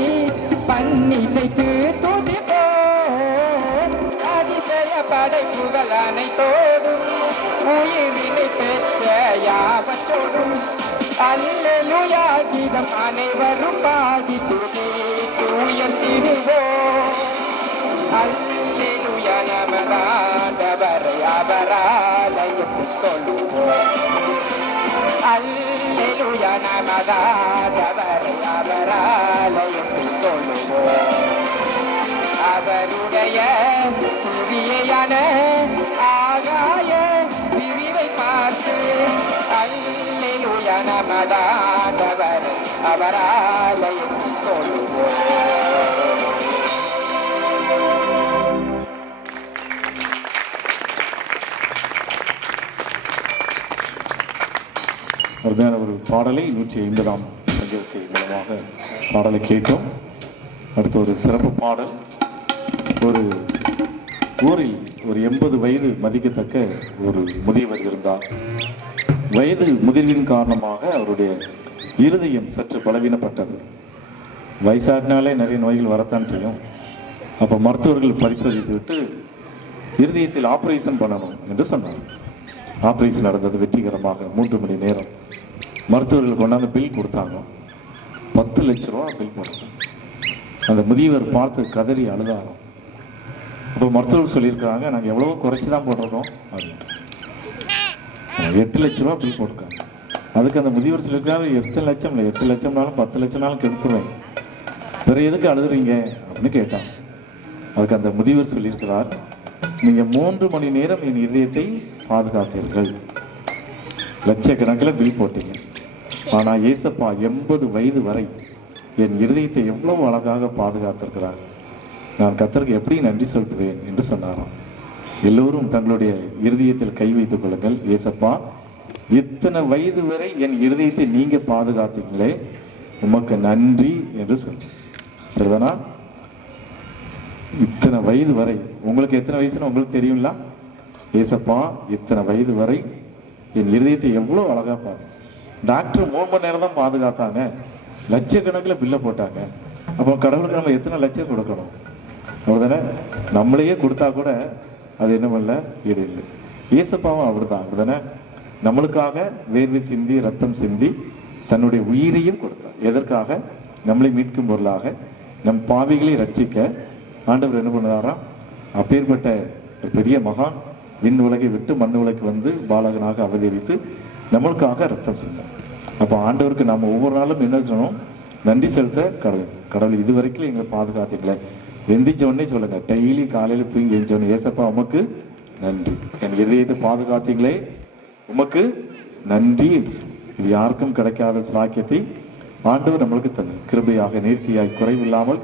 பன்னிசைக்கு துதிப்போம். அதிசய படைப்புகள் அனைத்தோடும் உயிரினை பெற்ற யாவற்றோடும் அல்லேலூயா கீதம் அனைவரும் பாடி துதித்து உயர்த்திடுவோம். அல்லேலூயா நமதாண்டவரை அவராலயத்தில் சொல்லுவோம். அல்லேலூயா நமதாண்டவரை அவராலயத்தில் சொல்லுவோம். அவருடைய கிரியையான ஆகாய விரிவை பார்த்து அல்லேலூயா நமதாண்டவரை அவராலயத்தில் சொல்லுவோம். அருமையான ஒரு பாடலை 150ஆம் சங்கீதத்தை மூலமாக பாடலை கேட்டோம். அடுத்த ஒரு சிறப்பு பாடல். ஒரு ஊரில் ஒரு 80 வயது மதிக்கத்தக்க ஒரு முதியவர் இருந்தார். வயது முதிர்வின் காரணமாக அவருடைய இருதயம் சற்று பலவீனப்பட்டது. வயசாகினாலே நிறைய நோய்கள் வரத்தான் செய்யும். அப்போ மருத்துவர்கள் பரிசோதித்து விட்டு இருதயத்தில் ஆப்ரேஷன் பண்ணணும் என்று சொன்னார். ஆப்ரேஷன் நடந்தது வெற்றிகரமாக. 3 மணி நேரம் மருத்துவர்கள் கொண்டாந்து பில் கொடுத்தாங்க. 10 லட்சம் ரூபா பில் போட்டாங்க. அந்த முதியவர் பார்த்து கதறி அழுதாங்க. அப்போ மருத்துவர்கள் சொல்லியிருக்காங்க, நாங்கள் எவ்வளவோ குறைச்சி தான் போட்டிருக்கோம் அப்படின்ட்டு. 8 லட்ச ரூபா பில் போட்டிருக்காங்க. அதுக்கு அந்த முதியவர் சொல்லியிருக்காரு, 8 லட்சம் இல்லை, 8 லட்சம்னாலும் 10 லட்சம்னாலும் கெடுத்துருவேன், வேறு எதுக்கு அழுதுறீங்க அப்படின்னு கேட்டான். அதுக்கு அந்த முதியவர் சொல்லியிருக்கிறார், நீங்கள் 3 மணி நேரம் என் இதயத்தை பாதுகாத்தீர்கள், லட்சக்கணக்கில் பில் போட்டீங்க. ஆனால் ஏசப்பா 80 வயது வரை என் இருதயத்தை எவ்வளவு அழகாக பாதுகாத்திருக்கிறார். நான் கர்த்தருக்கு எப்படி நன்றி செலுத்துவேன் என்று சொன்னாராம். எல்லோரும் தங்களுடைய இருதயத்தில் கை வைத்துக் கொள்ளுங்கள். ஏசப்பா, இத்தனை வயது வரை என் இருதயத்தை நீங்க பாதுகாத்தீங்களே, உமக்கு நன்றி என்று சொல்லு. சரிதானா? இத்தனை வயது வரை, உங்களுக்கு எத்தனை வயசுன்னு உங்களுக்கு தெரியுங்களா? ஏசப்பா, இத்தனை வயது வரை என் இருதயத்தை எவ்வளோ அழகா பாரு. டாக்டர் 3 மணி நேரம் தான் பாதுகாத்தாங்க, லட்சக்கணக்கில் பில்லை போட்டாங்க. அப்போ கடவுளுக்கு நம்ம எத்தனை லட்சம் கொடுக்கணும்? அப்படிதானே? நம்மளையே கொடுத்தா கூட அது என்ன பண்ணல, ஈடு இல்லை. ஏசப்பாவும் அப்படிதான், அப்படிதானே? நம்மளுக்காக வேர்வை சிந்தி ரத்தம் சிந்தி தன்னுடைய உயிரையும் கொடுத்தார். எதற்காக? நம்மளை மீட்கும் பொருளாக, நம் பாவிகளை ரட்சிக்க ஆண்டவர் என்ன பண்ணுறாராம். அப்பேற்பட்ட பெரிய மகான் விண் உலகை விட்டு மண் உலகு வந்து பாலகனாக அவதரித்து நம்மளுக்காக ரத்தம் சிந்தார். அப்போ ஆண்டவருக்கு நம்ம ஒவ்வொரு நாளும் என்ன சொல்லணும்? நன்றி செலுத்த கடவுள் இதுவரைக்கும் எங்களை பாதுகாத்தீங்களே. எந்திரிச்ச உடனே சொல்லுங்க, டெய்லி காலையில் தூங்கி எழுந்தோடனே, ஏசப்பா உமக்கு நன்றி, என் இதயத்தை பாதுகாத்தீங்களே உமக்கு நன்றி என்று சொல்லு. இது யாருக்கும் கிடைக்காத சிலாக்கியத்தை ஆண்டவர் நம்மளுக்கு தந்து கிருபையாக நேர்த்தியாய் குறைவில்லாமல்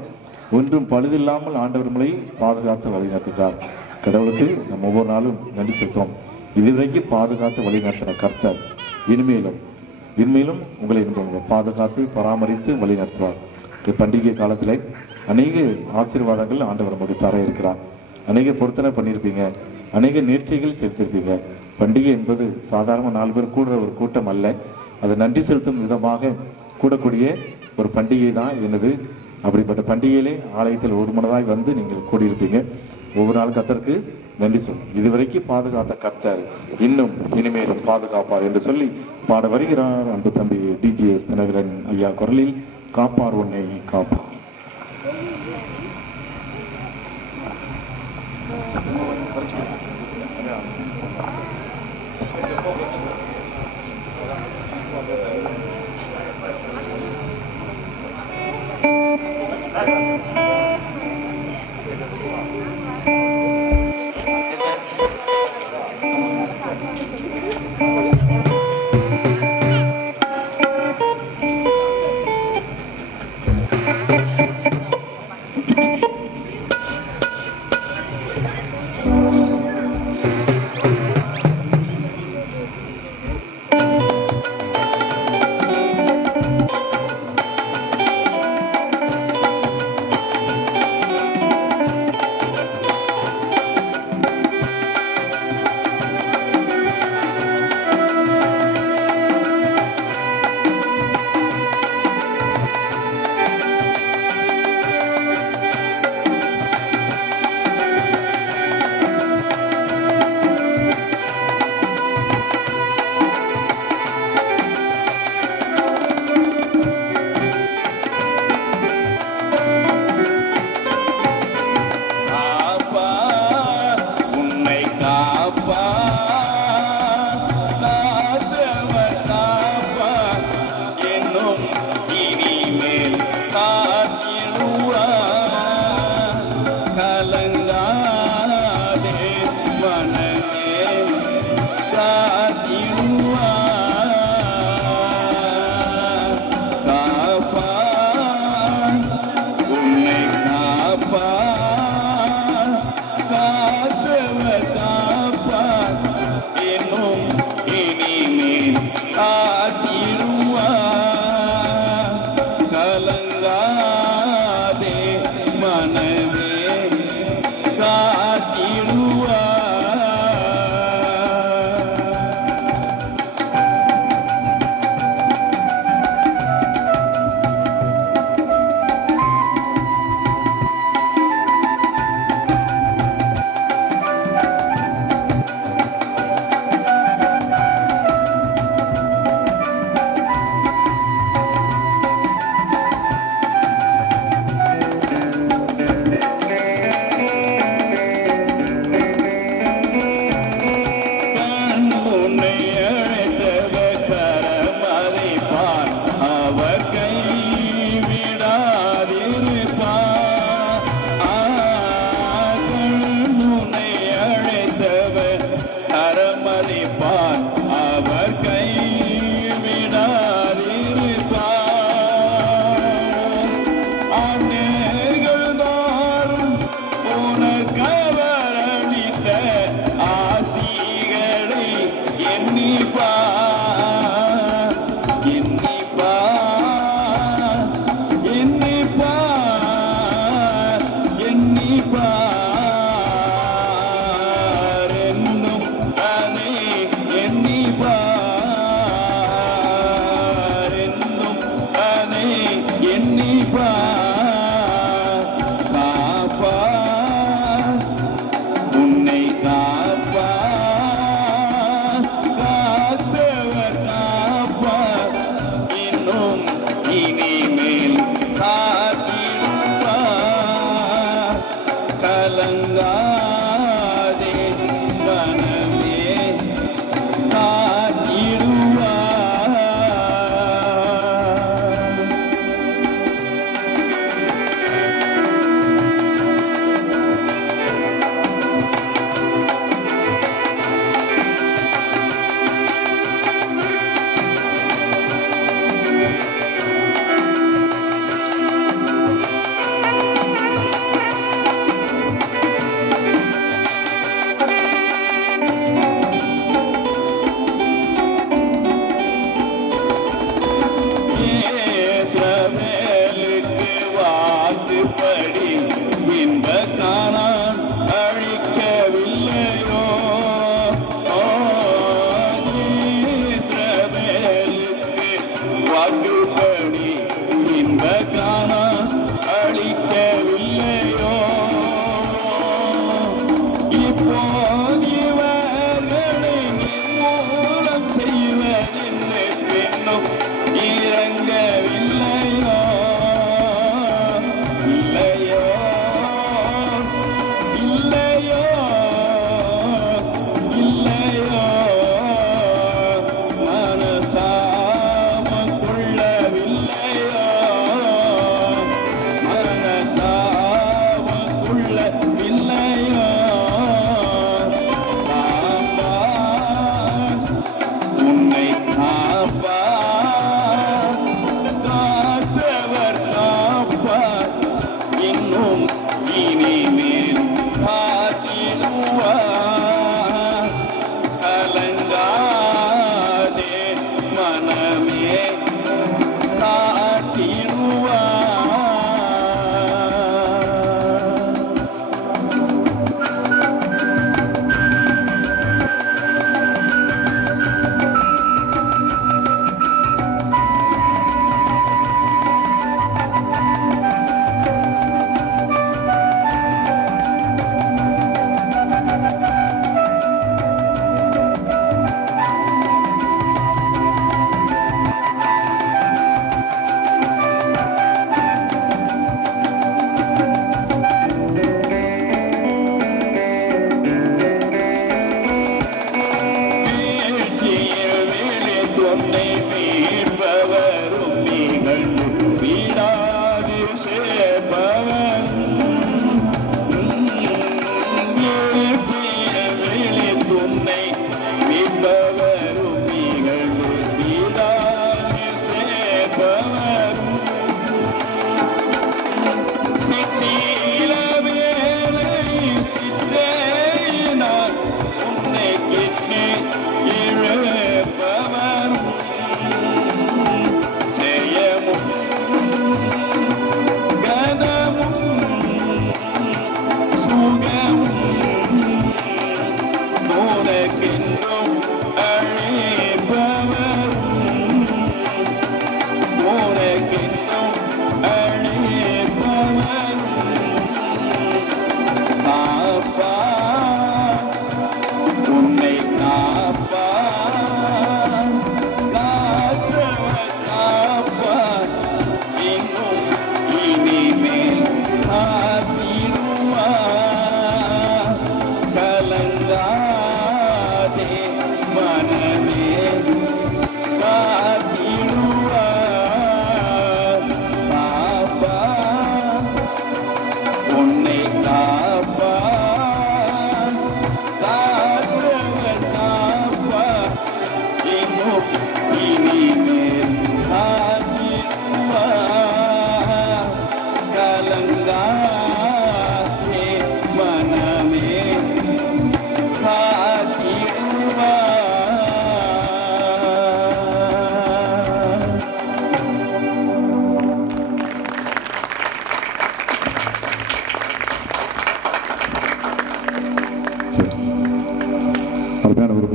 ஒன்றும் பழுதில்லாமல் ஆண்டவர் நம்மளை பாதுகாத்து வழிநடத்துகிறார். கடவுளுக்கு நம்ம ஒவ்வொரு நாளும் நன்றி செலுத்துவோம். இதுவரைக்கும் பாதுகாத்து வழிநடத்தின கர்த்தர் இனிமேலும் உங்களை பாதுகாத்து பராமரித்து வழி நடத்துவார். இந்த பண்டிகை காலத்தில் அநேக ஆசீர்வாதங்கள் ஆண்டவர் நம்முடைய தர இருக்கிறார். அநேக பொருத்தனை பண்ணியிருப்பீங்க, அநேக நேர்ச்சைகள் செலுத்திருப்பீங்க. பண்டிகை என்பது சாதாரண 4 பேர் கூடுற ஒரு கூட்டம் அல்ல. அது நன்றி செலுத்தும் விதமாக கூடக்கூடிய ஒரு பண்டிகை தான் என்னது. அப்படிப்பட்ட பண்டிகையிலே ஆலயத்தில் ஒரு மனதாய் வந்து நீங்கள் கூடியிருப்பீங்க. ஒவ்வொரு நாள் கர்த்தருக்கு நன்றி சொல்லும். இதுவரைக்கும் பாதுகாத்த கர்த்தர் இன்னும் இனிமேலும் பாதுகாப்பார் என்று சொல்லி பாட வருகிறார் அன்பு தம்பி டிஜிஎஸ் தினகரன் ஐயா குரலில் காப்பார் உன்னை காப்பார்.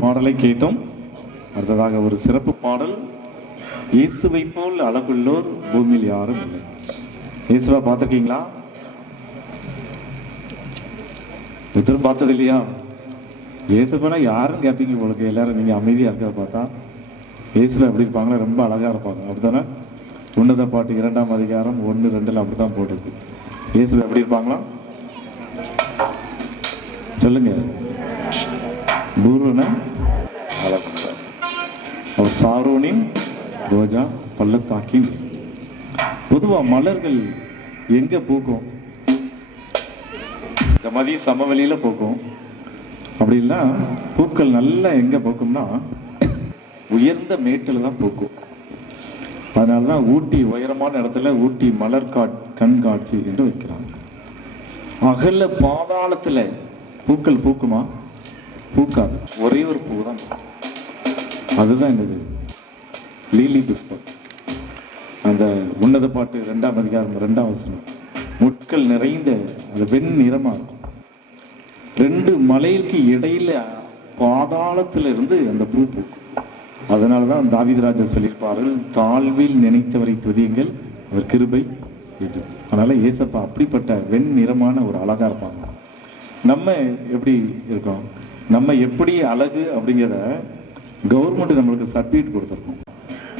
பாடலை கேட்டோம். அடுத்ததாக ஒரு சிறப்பு பாடல். இயேசுவை போல் அழகுள்ளோர் பூமியில் யாரும் இல்லை. இயேசுவா பார்த்துருக்கீங்களா? ஒருத்தரும் பார்த்தது இல்லையா? இயேசுப்பனா யாருன்னு கேட்பீங்க உங்களுக்கு எல்லாரும். நீங்கள் அமைதியாக இருக்கிறத பார்த்தா இயேசுல எப்படி இருப்பாங்களா? ரொம்ப அழகாக இருப்பாங்க, அப்படித்தானே? உன்னத பாட்டு 2ஆம் அதிகாரம் 1-2 அப்படி தான் போட்டிருக்கு. இயேசுல எப்படி இருப்பாங்களா சொல்லுங்க. பூர்வன அழகுள்ளார். அவர் சாரோனின் ரோஜா பள்ளத்தாக்கின். பொதுவா மலர்கள் எங்க பூக்கும்? இந்த மதிய சமவெளியில பூக்கும். அப்படி இல்ல, பூக்கள் நல்லா எங்க பூக்கும்னா உயர்ந்த மேட்டில் தான் பூக்கும். அதனாலதான் ஊட்டி உயரமான இடத்துல ஊட்டி மலர் கண்காட்சி என்று வைக்கிறாங்க. அகல பாதாளத்துல பூக்கள் பூக்குமா? பூக்காது. ஒரே ஒரு பூ தான். அதுதான் என்னது? லீலி புஷ்பம். அந்த உன்னத பாட்டு 2ஆம் அதிகாரம் 2ஆம் வசனம். முட்கள் நிறைந்த அது வெண் நிறமா இருக்கும். 2 மலைக்கு இடையில பாதாளத்துல இருந்து அந்த பூ பூக்கும். அதனாலதான் தாவீது ராஜா சொல்லியிருப்பார்கள், தாழ்வில் நினைத்தவரை துதியுங்கள், அவர் கிருபை என்று. அதனால ஏசப்பா அப்படிப்பட்ட வெண் நிறமான ஒரு அழகா இருப்பாங்க. நம்ம எப்படி இருக்கோம்? நம்ம எப்படி அழகு அப்படிங்கிறத கவர்மெண்ட் நம்மளுக்கு சர்டிஃபிகேட் கொடுத்துருக்கோம்.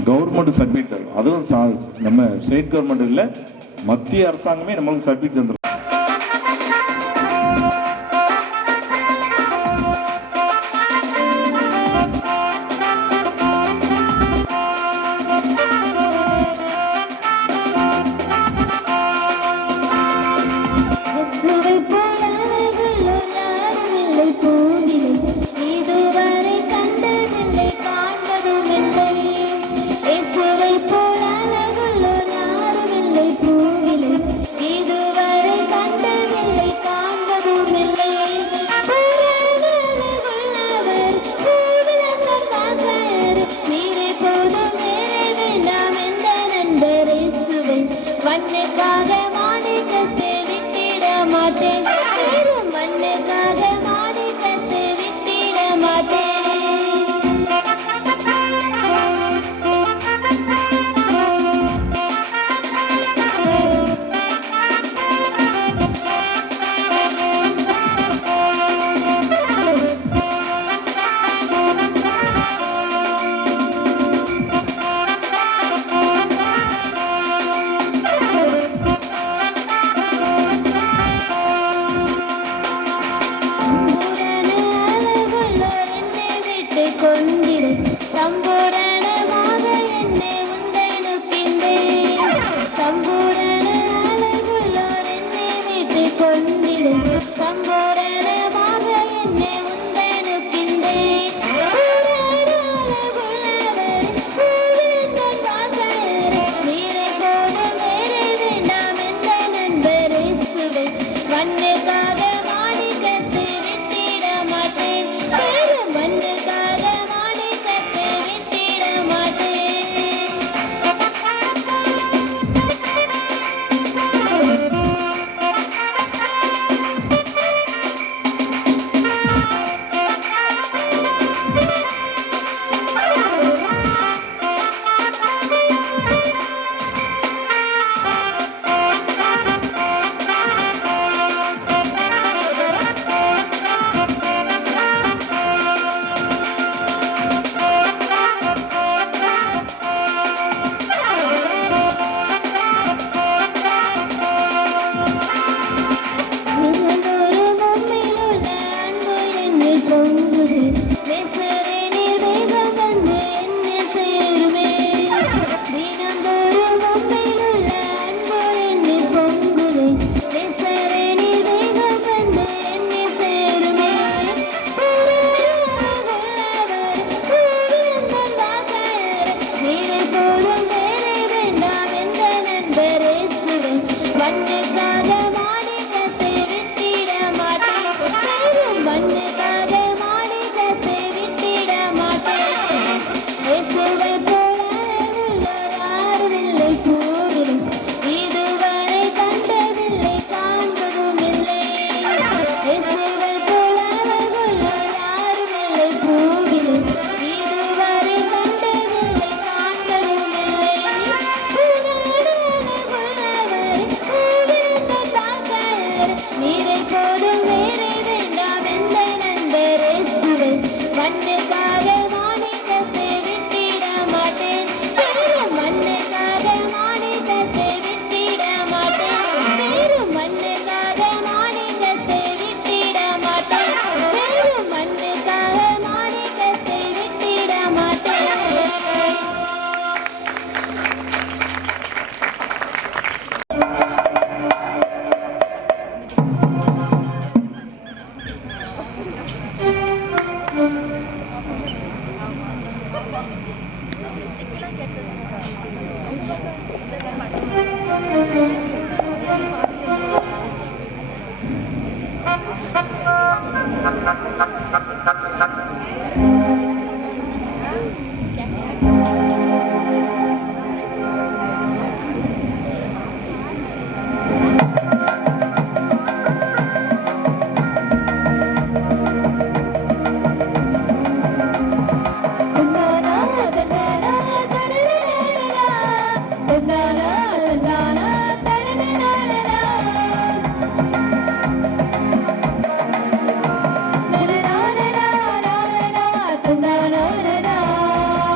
கவர்மெண்ட் சர்டிஃபிகேட் தரும். அதுவும் நம்ம ஸ்டேட் கவர்மெண்ட் இல்லை, மத்திய அரசாங்கமே நம்மளுக்கு சர்டிஃபிகேட் தந்துருக்கும்.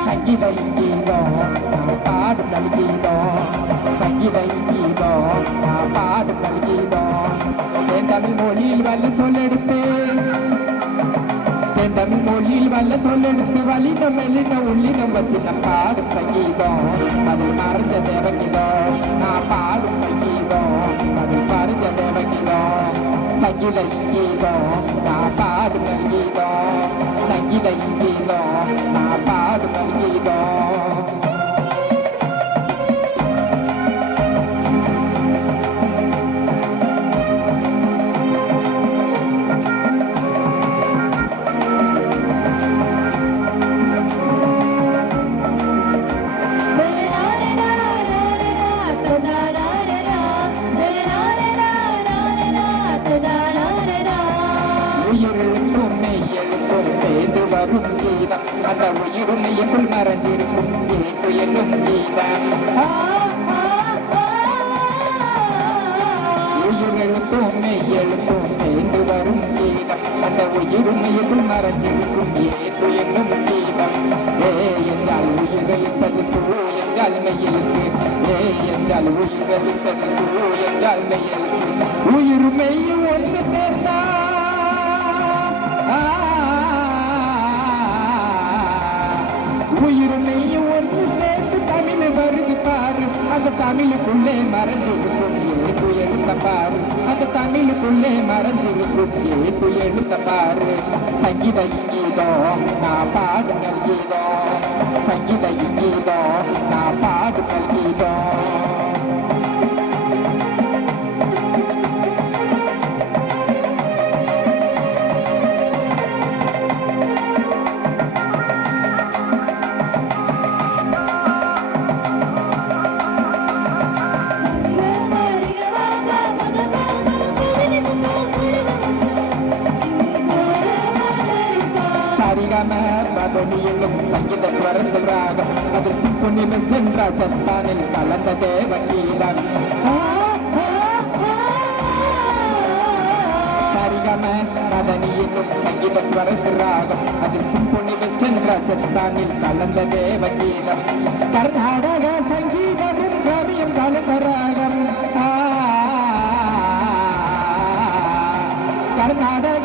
சங்கீத கீதம் நான் பாடும் கல்கீதம் சங்கீத கீதம் நான் பாடும் கல்கீதம் என் தமிழ் மொழியில் வல்ல சொல்லெடுத்து என் தமிழ் மொழியில் வல்ல சொல்லெடுத்து வலினம் மெல்லினம் உள்ளினம் வச்சு நான் பாடும் சங்கீதம் அது மறைஞ்ச தேவகிதம் நான் பாடும் சங்கீதம் அது மறைஞ்ச தேவகிதம் சங்கீத கீதம் நான் பாடும் கல்கீதம் சங்கீத கீதம் நான் பாடும் கல்கீதம் உயிரெழுத்தும் மெய்யெழுத்தும் சேர்ந்து வரும் கீதம் அந்த உயிரும் மெய்யுக்குள் மறைஞ்சிருக்கும் இயேசு என்னும் கீதம் உயிரெழுத்தும் மெய்யெழுத்தும் சேர்ந்து வரும் கீதம் அந்த உயிரும் மெய்யுக்குள் மறைஞ்சிருக்கும் இயேசு என்னும் கீதம் ஏ என்றால் உயிரெழுத்தது குழு என்றால் மெய்யெழுத்து ஏ என்றால் உயிரெழுத்தது குழு என்றால் மெய்யெழுத்து உயிர் மெய்யும் ஒன்று சேர்ந்தா உயிர் மெய்யும் ஒன்று சேர்ந்து தமிழ் வருது பாரு அந்த தமிழுக்குள்ளே மறைஞ்சிருக்கும் ஏசு எழுத்த பாரு அந்த தமிழுக்குள்ளே மறைஞ்சிருக்கும் ஏசு எழுத்த பாரு சங்கீத கீதம் நான் பாடும் கீதம் சங்கீத கீதம் நான் பாடும் கீதம் பதனியிலும் சங்கீத ஸ்வரங்கள் ராகம் அது சிம்பொனி மென்ற சத்தானில் கலந்த தேவகீதம் சரிகம பதனியிலும் சங்கீத ஸ்வரங்கள் ராகம் அது சிம்பொனி மென்ற சத்தானில் கலந்த தேவகீதம் கர்நாடக சங்கீதமும் ரவியும் கலந்த ராகம் கர்நாடக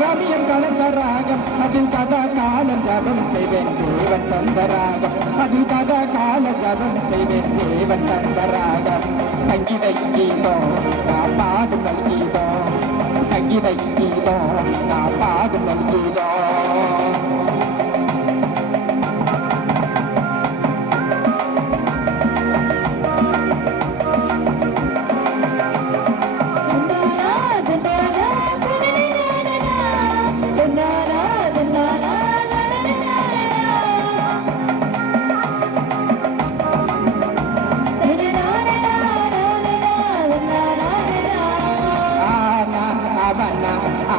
ரவியம் கலந்த ராகம் அதில் கதா காலம் ஜபம் செய்வேன் தேவன் தந்த ராகம் அதில் கதா கால ஜபம் செய்வேன் தேவன் தந்த ராகம் சங்கீத கீதம் நான் பாடும் கீதம் சங்கீத கீதம் நான் பாடும் கீதம்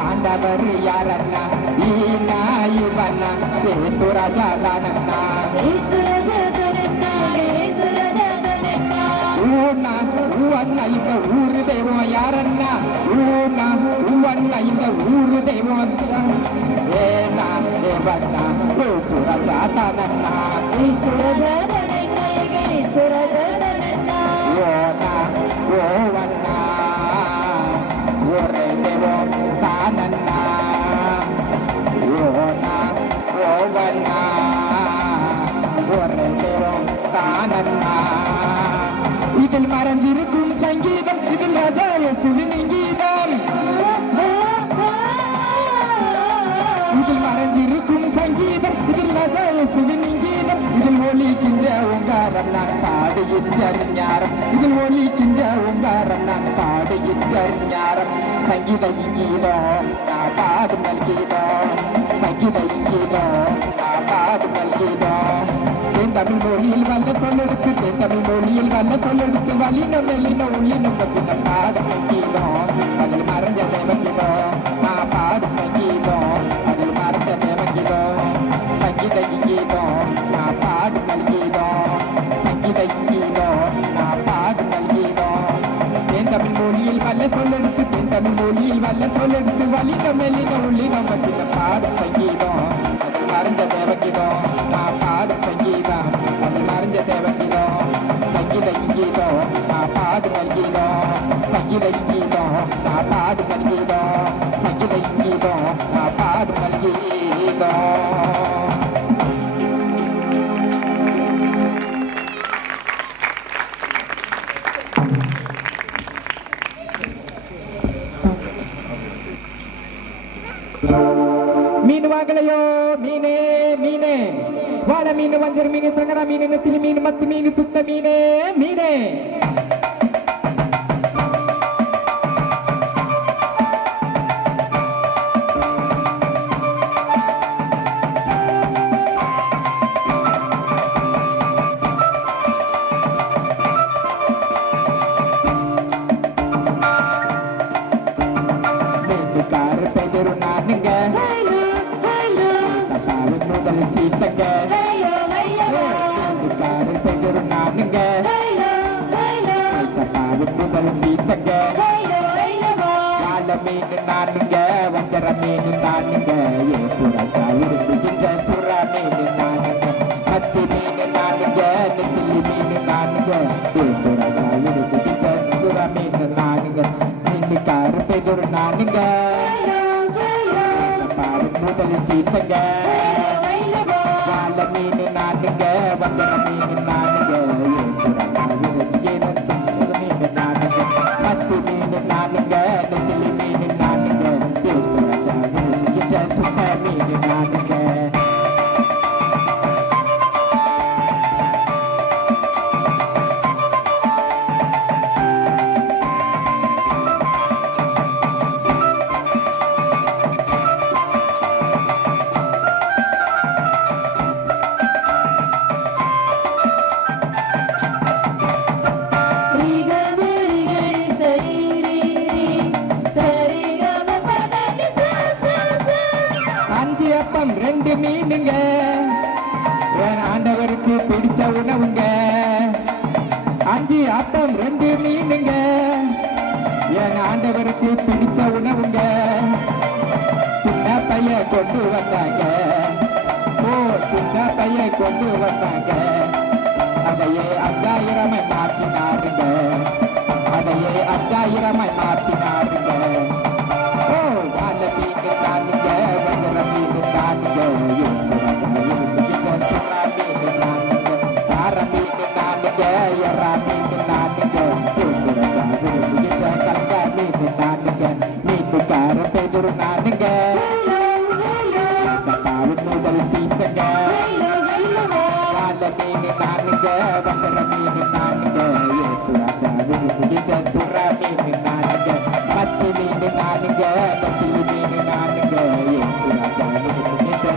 ஆண்டவர் யாரண்ணா ஈனா இவண்ணா ஏசு ராஜா தானண்ணா ஊனா ஊவண்ணா இந்த ஊரு தெய்வம் யாரண்ணா ஊனா ஊவண்ணா இந்த ஊரு தெய்வம் ஏனா ஏவண்ணா ஏசு ராஜா தானண்ணா ஓனா ஓவண்ணா ஒரே தெய்வம் தானண்ணா ஓனா ஓவண்ணா ஒரே தெய்வம் தானண்ணா இதில் மறைஞ்சிருக்கும் சங்கீதம் இதில் ராஜா இயேசுவின் கீதம் இதில் மறைஞ்சிருக்கும் சங்கீதம் இதில் ராஜா இயேசு பாடுகின்றறிஞாரம் இதில் ஒலிக்கின்ற உங்காரம் நான் பாடுகின்றறிஞாரம் சங்கீத கீதம் நான் பாடும் கீதம் சங்கீத கீதம் நான் பாடும் கீதம் தென் தமிழ் மொழியில் வல்ல சொல்லெடுத்து தென் தமிழ் மொழியில் வல்ல சொல்லெடுத்து வலினம் மெல்லினம் உள்ளினம் பற்றின பாடும் கீதம் அதில் மறைஞ்ச தேவகிதம் நான் பாடும் கீதம் அதில் மறைஞ்ச தேவகிதம் சங்கீத கீதம் நான் பாடும் கீதம் சங்கீத கீதம் நான் பாடும் கீதம் தென் தமிழ் மொழியில் வல்ல சொல்லெடுத்து தென் தமிழ் மொழியில் வல்ல சொல்லெடுத்து வலினம் மெல்லினம் உள்ளினம் பற்றின பாடும் சங்கீதம் அதில் மறைஞ்ச தேவகிதம் நான் பாடும் சங்கீதம் அதில் மறைஞ்ச தேவகிதம் சங்கீத கீதம் நான் பாடும் கீதம் சங்கீத கீதம் நான் பாடும் கீதம் சங்கீத கீதம் நான் பாடும் கீதம். மீன் வாங்கலையோ மீனே மீனே வாழ மீன் வஞ்சர் மீன் சங்கரா மீன் நெத்திலி மீன் மத்தி மீன் சுத்த மீனே மீனே மீன்கார பெயரு நானுங்க தப்பாவின் முதல் சீத்தங்க மீன்கார பெயரு நானுங்க தப்பாவின் முதல் சீத்தங்க வாழ மீன் நானுங்க வஞ்சர மீன் நானுங்க ஏ புறக்கா விரும்புகின்ற சுறா மீன் நானுங்க மத்தி மீன் நானுங்க நெத்திலி மீன் நானுங்க ஏ புறக்கா விரும்புகின்ற சுறா மீன் நானுங்க மீன்கார பெயரு நானுங்க தப்பாவின் முதல் சீத்தங்க வாழ மீன் நானுங்க வஞ்சர மீன் நானுங்க ஏ புறக்கா விரும்புகின்ற சுறா மீன் நானுங்க மத்தி மீன் நானுங்க நெத்திலி மீன் நானுங்க ஏ புறக்கா விரும்புகின்ற சுறா மீன் நானுங்க. அஞ்சு அப்பம் ரெண்டு மீனுங்க என் ஆண்டவருக்கு பிடிச்ச உணவுங்க அஞ்சு அப்பம் ரெண்டு மீனுங்க என் ஆண்டவருக்கு பிடிச்ச உணவுங்க சின்ன பைய கொண்டு வந்தாங்க ஓ சின்ன பைய கொண்டு வந்தாங்க அதையே 5000 மாற்றினாருங்க அதையே 5000 மாற்றினாருங்க ஓ வாழ மீன் நானுங்க வஞ்சர மீன் நானுங்க சுறா மீன் நானுங்க கார மீன் நானுங்க எறா மீன் நானுங்க கலங்கா மீன் நானுங்க மீனுக்கார பெயரு நானுங்க தப்பாவின் முதல் சீசங்க வாழ மீன் நானுங்க வஞ்சர மீன் நானுங்க சுறா மீன் நானுங்க மத்தி மீன் நானுங்க நெத்திலி மீன் நானுங்க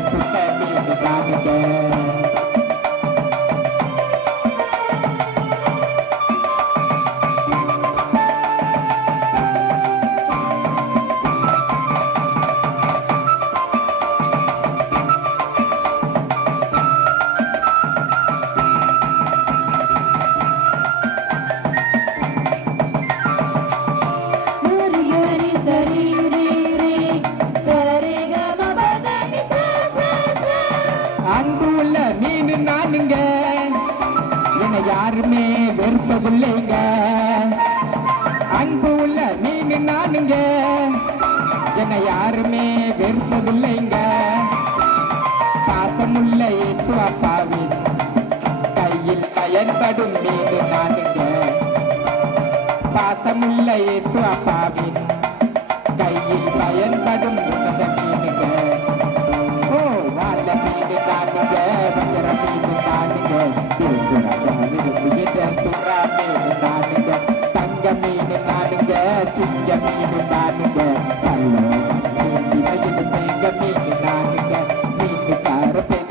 சுத்த மீன் நானுங்க. அன்பு உள்ள மீன் நானுங்க என்னை யாருமே வெறுப்பதில்லைங்க அன்பு உள்ள மீன் நானுங்க என்னை யாருமே வெறுப்பதில்லைங்க பாசமுள்ள இயேசு அப்பாவின் கையில் பயன்படும் மீன் நானுங்க பாசமுள்ள இயேசு அப்பாவின் கையில் பயன்படும் உன்னத மீனுங்க ஓ வாழ மீன் நானுங்க வஞ்சர மீன் நானுங்க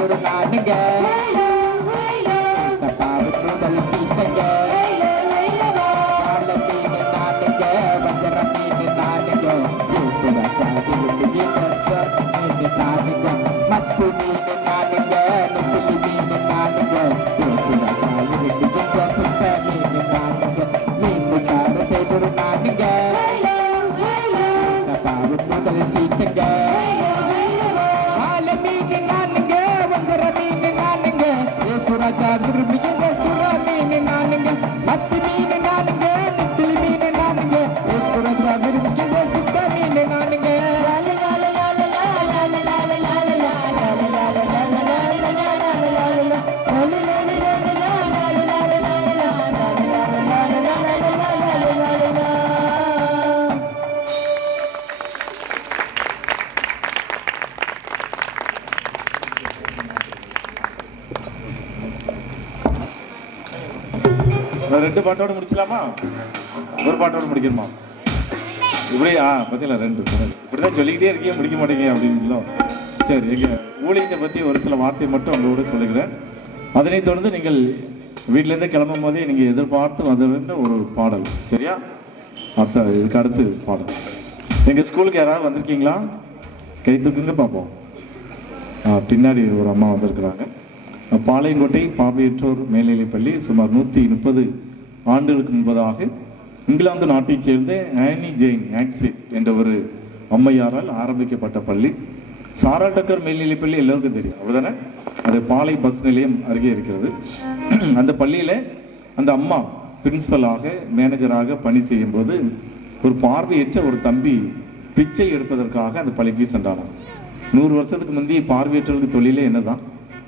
பேதொரு நானுங்க தப்பாவுக்கு முதல் பீசங்க கால மீன் நானுங்க வஞ்சர மீன் நானுங்க மீன் நானுங்க மத்து மீன் நானுங்க நெத்திலி மீன் நானுங்க சுத்த மீன் நானுங்க மீன் முட்டார பேதொரு நானுங்க தப்பாவுக்கு முதல் பீசங்க கால மீன் நானுங்க வஞ்சர மீன் நானுங்க சுராஜா விரும்பியங்க சுறா மீன் நானுங்க மத்து மீன் நானுங்க நெத்திலி மீன் நானுங்க சுராஜா விரும்பியங்க சுத்த மீன் நானுங்க ரெண்டு பாட்டோட முடிச்சலாமா? ஒரு பாட்டோட முடிக்கணுமா? இப்படி பார்த்தீங்களா, ரெண்டு இப்படிதான் சொல்லிக்கிட்டே இருக்கீங்க, முடிக்க மாட்டேங்க அப்படிங்களோ. சரி, எங்கள் ஊழியத்தை பற்றி ஒரு சில வார்த்தை மட்டும் உங்களோட சொல்லுகிறேன். அதனைத் தொடர்ந்து நீங்கள் வீட்டிலேருந்தே கிளம்பும் போதே நீங்கள் எதிர்பார்த்து வந்த ஒரு பாடல், சரியா? இதுக்கு அடுத்து பாடல். எங்கள் ஸ்கூலுக்கு யாராவது வந்திருக்கீங்களா? கை தூக்குங்க பார்ப்போம். பின்னாடி ஒரு அம்மா வந்திருக்கிறாங்க. பாளையங்கோட்டை பார்வையற்றோர் மேல்நிலைப்பள்ளி சுமார் 130 ஆண்டுகளுக்கு முன்பதாக இங்கிலாந்து நாட்டைச் சேர்ந்த ஆனி ஜெயின் ஆக்ஸ்வித் என்ற ஒரு அம்மையாரால் ஆரம்பிக்கப்பட்ட பள்ளி. சாரா டக்கர் மேல்நிலைப்பள்ளி எல்லோருக்கும் தெரியும், அப்படிதானே? அது பாளை பஸ் நிலையம் அருகே இருக்கிறது. அந்த பள்ளியில் அந்த அம்மா பிரின்சிபலாக மேனேஜராக பணி செய்யும் போது ஒரு பார்வையற்ற ஒரு தம்பி பிச்சை எடுப்பதற்காக அந்த பள்ளிக்கு சென்றாங்க. 100 வருஷத்துக்கு முந்தைய பார்வையற்றவர்களுக்கு தொழிலே என்னதான்?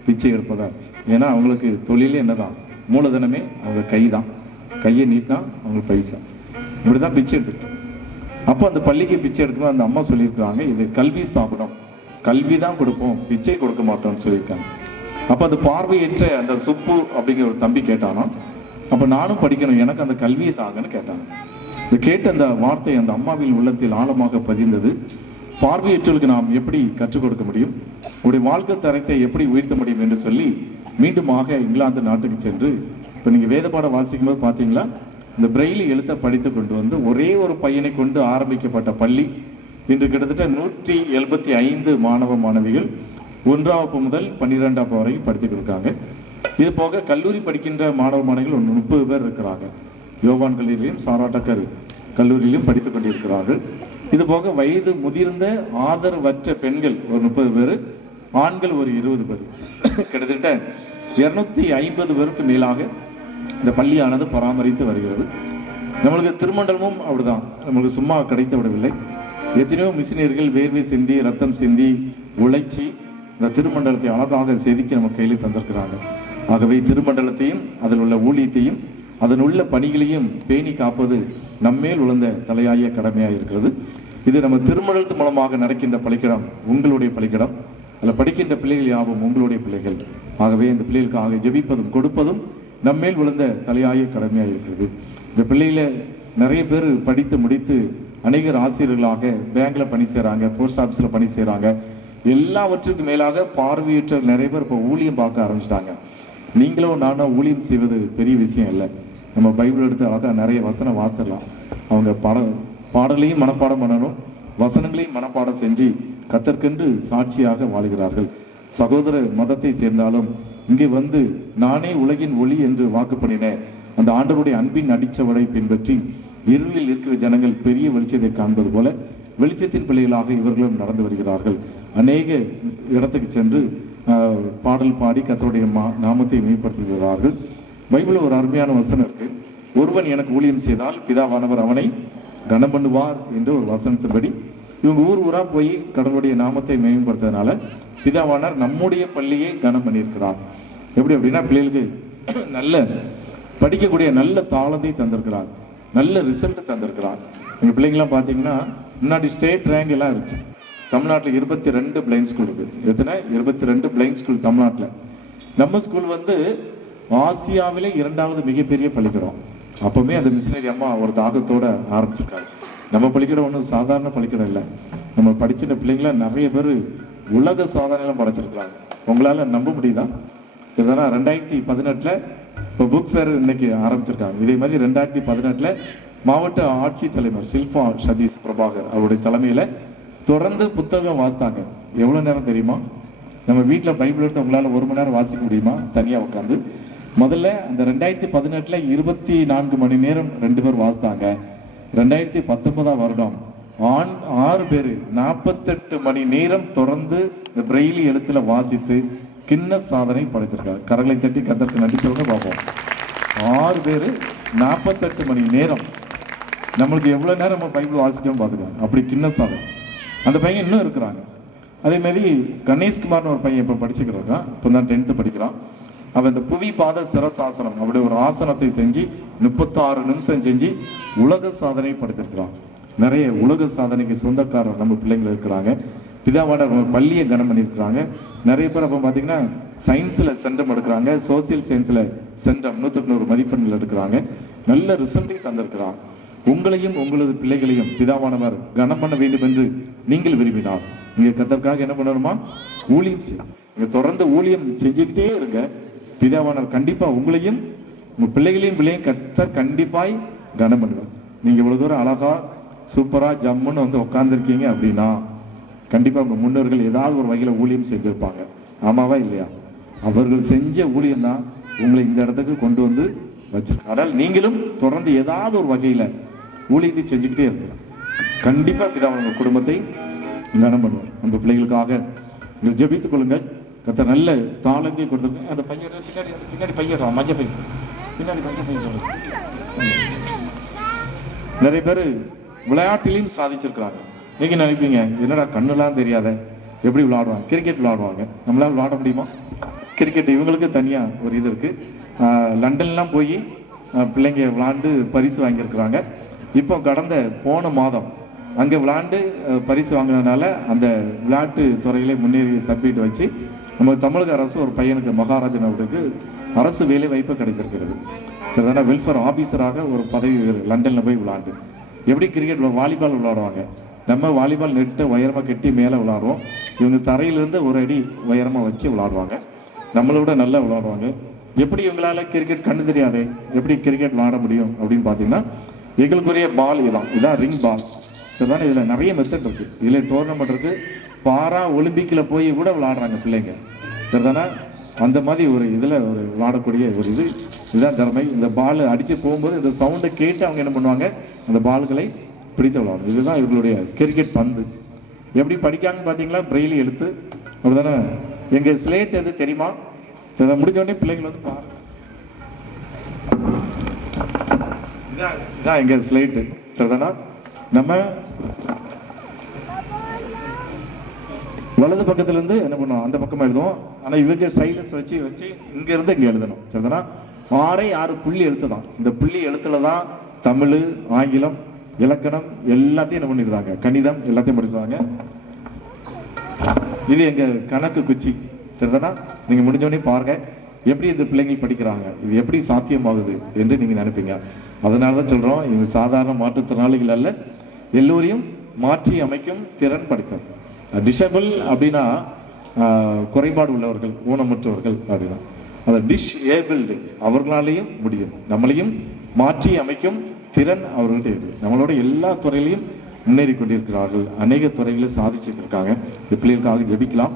பிச்சை எடுப்பதா. ஏன்னா அவங்களுக்கு தொழிலே என்னதான்? மூலதனமே அவங்க கை தான். கையை நீட்டினா அவங்களுக்கு பைசா. இப்படிதான் பிச்சை எடுத்துக்கிட்டோம். அப்போ அந்த பள்ளிக்கு பிச்சை எடுக்கணும். அந்த அம்மா சொல்லியிருக்கிறாங்க, இது கல்வி ஸ்தாபனம், கல்வி தான் கொடுப்போம், பிச்சை கொடுக்க மாட்டோம்னு சொல்லியிருக்காங்க. அப்போ அந்த பார்வையற்ற அந்த சுப்பு அப்படிங்கிற ஒரு தம்பி கேட்டானா, அப்போ நானும் படிக்கணும், எனக்கு அந்த கல்வியை தாங்கன்னு கேட்டாங்க. இந்த கேட்ட அந்த வார்த்தை அந்த அம்மாவின் உள்ளத்தில் ஆழமாக பதிந்தது. பார்வையற்றவர்களுக்கு நாம் எப்படி கற்றுக் கொடுக்க முடியும், உடைய வாழ்க்கை தரத்தை எப்படி உயர்த்த முடியும் என்று சொல்லி மீண்டுமாக இங்கிலாந்து நாட்டுக்கு சென்று, இப்போ நீங்கள் வேத பாடம் வாசிக்கும் போது பார்த்தீங்களா, இந்த பிரெய்லி எழுத்தை படித்து கொண்டு வந்து ஒரே ஒரு பையனை கொண்டு ஆரம்பிக்கப்பட்ட பள்ளி இன்று கிட்டத்தட்ட 175 மாணவ மாணவிகள் 1ஆம் வகுப்பு முதல் 12ஆம் வகுப்பு வரைக்கும் படித்துட்டு இருக்காங்க. இது போக கல்லூரி படிக்கின்ற மாணவ மாணவிகள் 30 பேர் இருக்கிறாங்க. யோவான் கல்லூரியிலும் சாரா டக்கர் கல்லூரியிலும் படித்துக் கொண்டிருக்கிறார்கள். இது போக வயது முதிர்ந்த ஆதரவற்ற பெண்கள் ஒரு 30 பேர், ஆண்கள் ஒரு 20 பேர், கிட்டத்தட்ட 250 பேருக்கு மேலாக இந்த பள்ளியானது பராமரித்து வருகிறது. நம்மளுக்கு திருமண்டலமும் அப்படிதான், நம்மளுக்கு சும்மா கிடைத்து விடவில்லை. எத்தனையோ மிஷினியர்கள் வேர்வை சிந்தி ரத்தம் சிந்தி உழைச்சி இந்த திருமண்டலத்தை அழகாக செதுக்கி நம்ம கையில் தந்திருக்கிறாங்க. ஆகவே திருமண்டலத்தையும் அதில் உள்ள ஊழியத்தையும் அதன் உள்ள பணிகளையும் பேணி காப்பது நம்மேல் உழந்த தலையாய கடமையாக இருக்கிறது. இது நம்ம திருமணத்து மூலமாக நடக்கின்ற பள்ளிக்கூடம், உங்களுடைய பள்ளிக்கூடம். அதில் படிக்கின்ற பிள்ளைகள் யாவும் உங்களுடைய பிள்ளைகள். ஆகவே இந்த பிள்ளைகளுக்காக ஜெபிப்பதும் கொடுப்பதும் நம்மேல் விழுந்த தலையாய கடமையாக இருக்கிறது. இந்த பிள்ளையில நிறைய பேர் படித்து முடித்து அநேகர் ஆசிரியர்களாக பேங்க்ல பணி செய்கிறாங்க, போஸ்ட் ஆஃபீஸில் பணி செய்கிறாங்க. எல்லாவற்றுக்கும் மேலாக பார்வையற்ற நிறைய பேர் இப்போ ஊழியம் பார்க்க ஆரம்பிச்சிட்டாங்க. நீங்களும் நானும் ஊழியம் செய்வது பெரிய விஷயம் இல்லை. நம்ம பைபிள் எடுத்து அழகாக நிறைய வசனம் வாசிடலாம். அவங்க பாடலையும் மனப்பாடம் பண்ணணும், வசனங்களையும் மனப்பாடம் செஞ்சு கத்தற்கென்று சாட்சியாக வாழ்கிறார்கள். சகோதர மதத்தை சேர்ந்தாலும் இங்கே வந்து நானே உலகின் ஒளி என்று வாக்கு பண்ணினேன். அந்த ஆண்டவருடைய அன்பின் அடிச்சவடை பின்பற்றி இருளில் இருக்கிற ஜனங்கள் பெரிய வெளிச்சத்தை காண்பது போல வெளிச்சத்தின் பிள்ளைகளாக இவர்களும் நடந்து வருகிறார்கள். அநேக இடத்துக்கு சென்று பாடல் பாடி கர்த்தருடைய நாமத்தை மேம்படுத்துகிறார்கள். பைபிள் ஒரு அருமையான வசனம் இருக்கு. ஒருவன் எனக்கு ஊழியம் செய்தால் பிதாவானவர் அவனை கனம் பண்ணுவார் என்று ஒரு வசனத்தின்படி இவங்க ஊர் ஊரா போய் கடவுளுடைய நாமத்தை மேம்படுத்துறதுனால பிதாவானார் நம்முடைய பள்ளியை கனம் பண்ணியிருக்கிறார். எப்படி அப்படின்னா பிள்ளைகளுக்கு நல்ல படிக்கக்கூடிய நல்ல தாளத்தை தந்திருக்கிறார், நல்ல ரிசல்ட் தந்திருக்கிறார். எங்கள் பிள்ளைங்களாம் பார்த்தீங்கன்னா முன்னாடி ஸ்டேட் ரேங்க் எல்லாம் இருந்துச்சு. தமிழ்நாட்டில் 22 பிளைண்ட் ஸ்கூல் இருக்கு. எத்தனை? 22 பிளைண்ட் ஸ்கூல் தமிழ்நாட்டில். நம்ம ஸ்கூல் வந்து ஆசியாவிலே 2வது மிகப்பெரிய பள்ளிக்கூடம். அப்பவுமே அந்த மிஷினரி அம்மா ஒரு தாகத்தோட ஆரம்பிச்சிருக்காங்க. நம்ம பள்ளிக்கூடம் ஒன்றும் சாதாரண பள்ளிக்கூடம் இல்லை. நம்ம படிச்சிட்ட பிள்ளைங்கள நிறைய பேர் உலக சாதனையெல்லாம் படைச்சிருக்கிறாங்க. உங்களால் நம்ப முடியுதா? சரிதானா? 2018 இப்போ புக் ஃபேர் இன்னைக்கு ஆரம்பிச்சிருக்காங்க. இதே மாதிரி 2018 மாவட்ட ஆட்சித்தலைவர் ஷில்பா சதீஷ் பிரபாகர் அவருடைய தலைமையில் தொடர்ந்து புத்தகம் வாசித்தாங்க. எவ்வளோ நேரம் தெரியுமா? நம்ம வீட்டில் பைபிள் எடுத்து உங்களால் 1 மணி நேரம் வாசிக்க முடியுமா தனியாக உட்காந்து? முதல்ல அந்த 2018 24 மணி நேரம் 2 பேர் வாசித்தாங்க. 2019 வருடம் 6 பேர் 48 மணி நேரம் தொடர்ந்து இந்த பிரெய்லி எழுத்துல வாசித்து கின்ன சாதனை படைத்திருக்காங்க. கரங்களை தட்டி கத்தருக்கு நன்றி சொல்லுங்க பார்ப்போம். 6 பேர் 48 மணி நேரம். நம்மளுக்கு எவ்வளவு நேரம் நம்ம பைபிள் வாசிக்கணும் பார்த்துக்கலாம். அப்படி கின்ன சாதனை. அந்த பையன் இன்னும் இருக்கிறாங்க. அதே மாதிரி கணேஷ்குமார்னு ஒரு பையன் இப்போ படிச்சுக்கிறாங்க. இப்போ தான் 10th படிக்கிறான். அவன் இந்த புவி பாத சிரசாசனம் அப்படி ஒரு ஆசனத்தை செஞ்சு 36 நிமிஷம் செஞ்சு உலக சாதனை படைத்திருக்கிறான். நிறைய உலக சாதனைக்கு சொந்தக்காரர் நம்ம பிள்ளைங்க இருக்கிறாங்க. பிதாவாட பள்ளியை கனம் பண்ணியிருக்கிறாங்க. நிறைய பேர் அப்போ பார்த்தீங்கன்னா சயின்ஸில் சென்டம் எடுக்கிறாங்க, சோசியல் சயின்ஸில் சென்டம் 100 மதிப்பெண்கள் எடுக்கிறாங்க. நல்ல ரிசல்ட்டை தந்திருக்கிறாங்க. உங்களையும் உங்களது பிள்ளைகளையும் பிதாவானவர் கனம் பண்ண வேண்டும் என்று நீங்கள் விரும்பினார். நீங்க கர்த்தருக்காக என்ன பண்ணணுமா? ஊழியம் செய்யணும். நீங்க தொடர்ந்து ஊழியம் செஞ்சுக்கிட்டே இருங்க. பிதாவானவர் கண்டிப்பா உங்களையும் உங்க பிள்ளைகளையும் கர்த்தர் கண்டிப்பாய் கனம் பண்ணுவார். நீங்க இவ்வளவு தூரம் அழகா சூப்பரா ஜம்முன்னு வந்து உட்கார்ந்துருக்கீங்க அப்படின்னா கண்டிப்பா உங்க முன்னோர்கள் ஏதாவது ஒரு வகையில ஊழியம் செஞ்சிருப்பாங்க. ஆமாவா இல்லையா? அவர்கள் செஞ்ச ஊழியம் தான் உங்களை இந்த இடத்துக்கு கொண்டு வந்து வச்சிருக்க. அதனால் நீங்களும் தொடர்ந்து ஏதாவது ஒரு வகையில ஊழியத்தை செஞ்சுக்கிட்டே இருக்கலாம். கண்டிப்பா பிதாவானவர் உங்க குடும்பத்தை கனம் பண்ணுவார். உங்க பிள்ளைகளுக்காக நீங்கள் ஜெபித்துக் கொள்ளுங்கள். கர்த்தர் நல்ல தாளந்தை கொடுத்துருக்கேன். அந்த பையன் பின்னாடி பையன் மஞ்சள் பையன் பின்னாடி மஞ்சள் பையன் சொல்லுங்க. நிறைய பேர் விளையாட்டிலையும் சாதிச்சிருக்கிறாங்க. நீங்க நினைப்பீங்க என்னடா கண்ணுலாம் தெரியாத எப்படி விளையாடுவாங்க? கிரிக்கெட் விளையாடுவாங்க. நம்மளால விளையாட முடியுமா? கிரிக்கெட் இவங்களுக்கு தனியா ஒரு இது இருக்கு. லண்டன்லாம் போய் பிள்ளைங்க விளையாண்டு பரிசு வாங்கியிருக்கிறாங்க. இப்போ போன மாதம் அங்கே விளையாண்டு பரிசு வாங்கினதுனால அந்த விளையாட்டு துறையிலே முன்னேறி சர்டிஃபிகேட் வச்சு நம்ம தமிழக அரசு ஒரு பையனுக்கு மகாராஜன் அவருக்கு அரசு வேலை வாய்ப்பு கிடைத்திருக்கிறது. சரிதானா? வெல்ஃபேர் ஆஃபீஸராக ஒரு பதவி லண்டனில் போய் விளையாண்டு எப்படி கிரிக்கெட் வாலிபால் விளையாடுவாங்க. நம்ம வாலிபால் நெட்டை உயரமாக கட்டி மேலே விளையாடுவோம். இவங்க தரையிலிருந்து ஒரு அடி உயரமாக வச்சு விளையாடுவாங்க. நம்மளோட நல்லா விளையாடுவாங்க. எப்படி இவங்களால கிரிக்கெட் கண்ணு தெரியாதே எப்படி கிரிக்கெட் விளையாட முடியும் அப்படின்னு பார்த்தீங்கன்னா எங்களுக்குரிய பால் இதான் ரிங் பால். சரிதானே? இதில் நிறைய மெத்தட் இருக்குது. இதில் டோர்னமெண்ட் இருக்குது. பாரா ஒலிம்பிக்கில் போய் கூட விளையாடுறாங்க பிள்ளைங்க. சரிதானே? அந்த மாதிரி ஒரு இதில் ஒரு விளையாடக்கூடிய ஒரு இதுதான் திறமை. இந்த பால் அடித்து போகும்போது இந்த சவுண்டை கேட்டு அவங்க என்ன பண்ணுவாங்க? அந்த பால்களை பிடித்து விளையாடும். இதுதான் இவர்களுடைய கிரிக்கெட் பந்து. எப்படி படிக்காங்கன்னு பார்த்தீங்களா? பிரெய்லி எழுத்து. அப்படிதானே? எங்கள் ஸ்லேட் எது தெரியுமா? இதை முடிஞ்சோடனே பிள்ளைகள் வந்து பாருங்க. இதான் எங்கள் ஸ்லேட்டு. சரிதானா? நம்ம வலது பக்கத்துல இருந்து என்ன பண்ணுவோம்? அந்த பக்கமா எழுதுவோம். ஆனா இவங்க ஸ்டைலஸ் வச்சு இங்க இருந்து இங்க எழுதணும். சரிதானா? 6 புள்ளி எழுத்து தான். இந்த புள்ளி எழுத்துல தான் தமிழ், ஆங்கிலம், இலக்கணம் எல்லாத்தையும் என்ன பண்ணிடுறாங்க? கணிதம் எல்லாத்தையும் படிக்கிறாங்க. இது எங்க கணக்கு குச்சி. சரிதானா? நீங்க முடிஞ்சோடனே பாருங்க எப்படி இந்த பிள்ளைங்க படிக்கிறாங்க. இது எப்படி சாத்தியமாகுது என்று நீங்க நினைப்பீங்க. அதனாலதான் சொல்றோம், இவங்க சாதாரண மாற்றுத்திறனாளிகள் அல்ல, எல்லோரையும் மாற்றி அமைக்கும் திறன் படைத்தவர். டிசபிள் அப்படின்னா குறைபாடு உள்ளவர்கள், ஊனமுற்றவர்கள் அப்படின்னா. அந்த டிஷ் ஏபிள்டு அவர்களாலேயும் முடியும். நம்மளையும் மாற்றி அமைக்கும் திறன் அவர்கள்ட்ட இருக்கு. நம்மளோட எல்லா துறையிலையும் முன்னேறி கொண்டிருக்கிறார்கள். அநேக துறைகளில் சாதிச்சிருக்காங்க. இந்த பிள்ளைகளுக்காக ஜெபிக்கலாம்.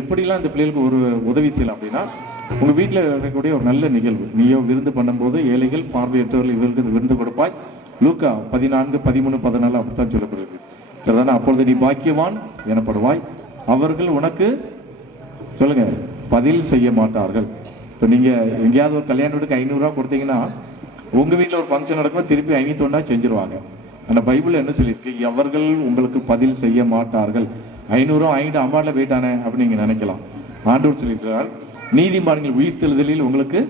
எப்படிலாம் இந்த பிள்ளைகளுக்கு ஒரு உதவி செய்யலாம் அப்படின்னா, உங்க வீட்டில் இருக்கக்கூடிய ஒரு நல்ல நிகழ்வு, நீயோ விருந்து பண்ணும்போது ஏழைகள் பார்வையற்றவர்கள் இவர்களுக்கு விருந்து கொடுப்பாய். லூக்கா 14, 13, 14 அப்படித்தான் சொல்லப்படுது. சரிதானே? அப்பொழுது நீ பாக்கியவான் எனப்படுவாய், அவர்கள் உனக்கு சொல்லுங்க பதில் செய்ய மாட்டார்கள். இப்போ நீங்க எங்கேயாவது ஒரு கல்யாண வீட்டுக்கு 500 ரூபா கொடுத்தீங்கன்னா உங்க வீட்டில் ஒரு ஃபங்க்ஷன் நடக்கும், திருப்பி 501 செஞ்சிருவாங்க. அந்த பைபிள் என்ன சொல்லியிருக்கு? அவர்கள் உங்களுக்கு பதில் செய்ய மாட்டார்கள். 500 ரூபா வாங்கிட்டு அம்மாவில் போயிட்டானே அப்படின்னு நீங்க நினைக்கலாம். ஆண்டவர் சொல்லியிருக்கிறார், நீதிமான்கள் உயிர்த்தெழுதலில் உங்களுக்கு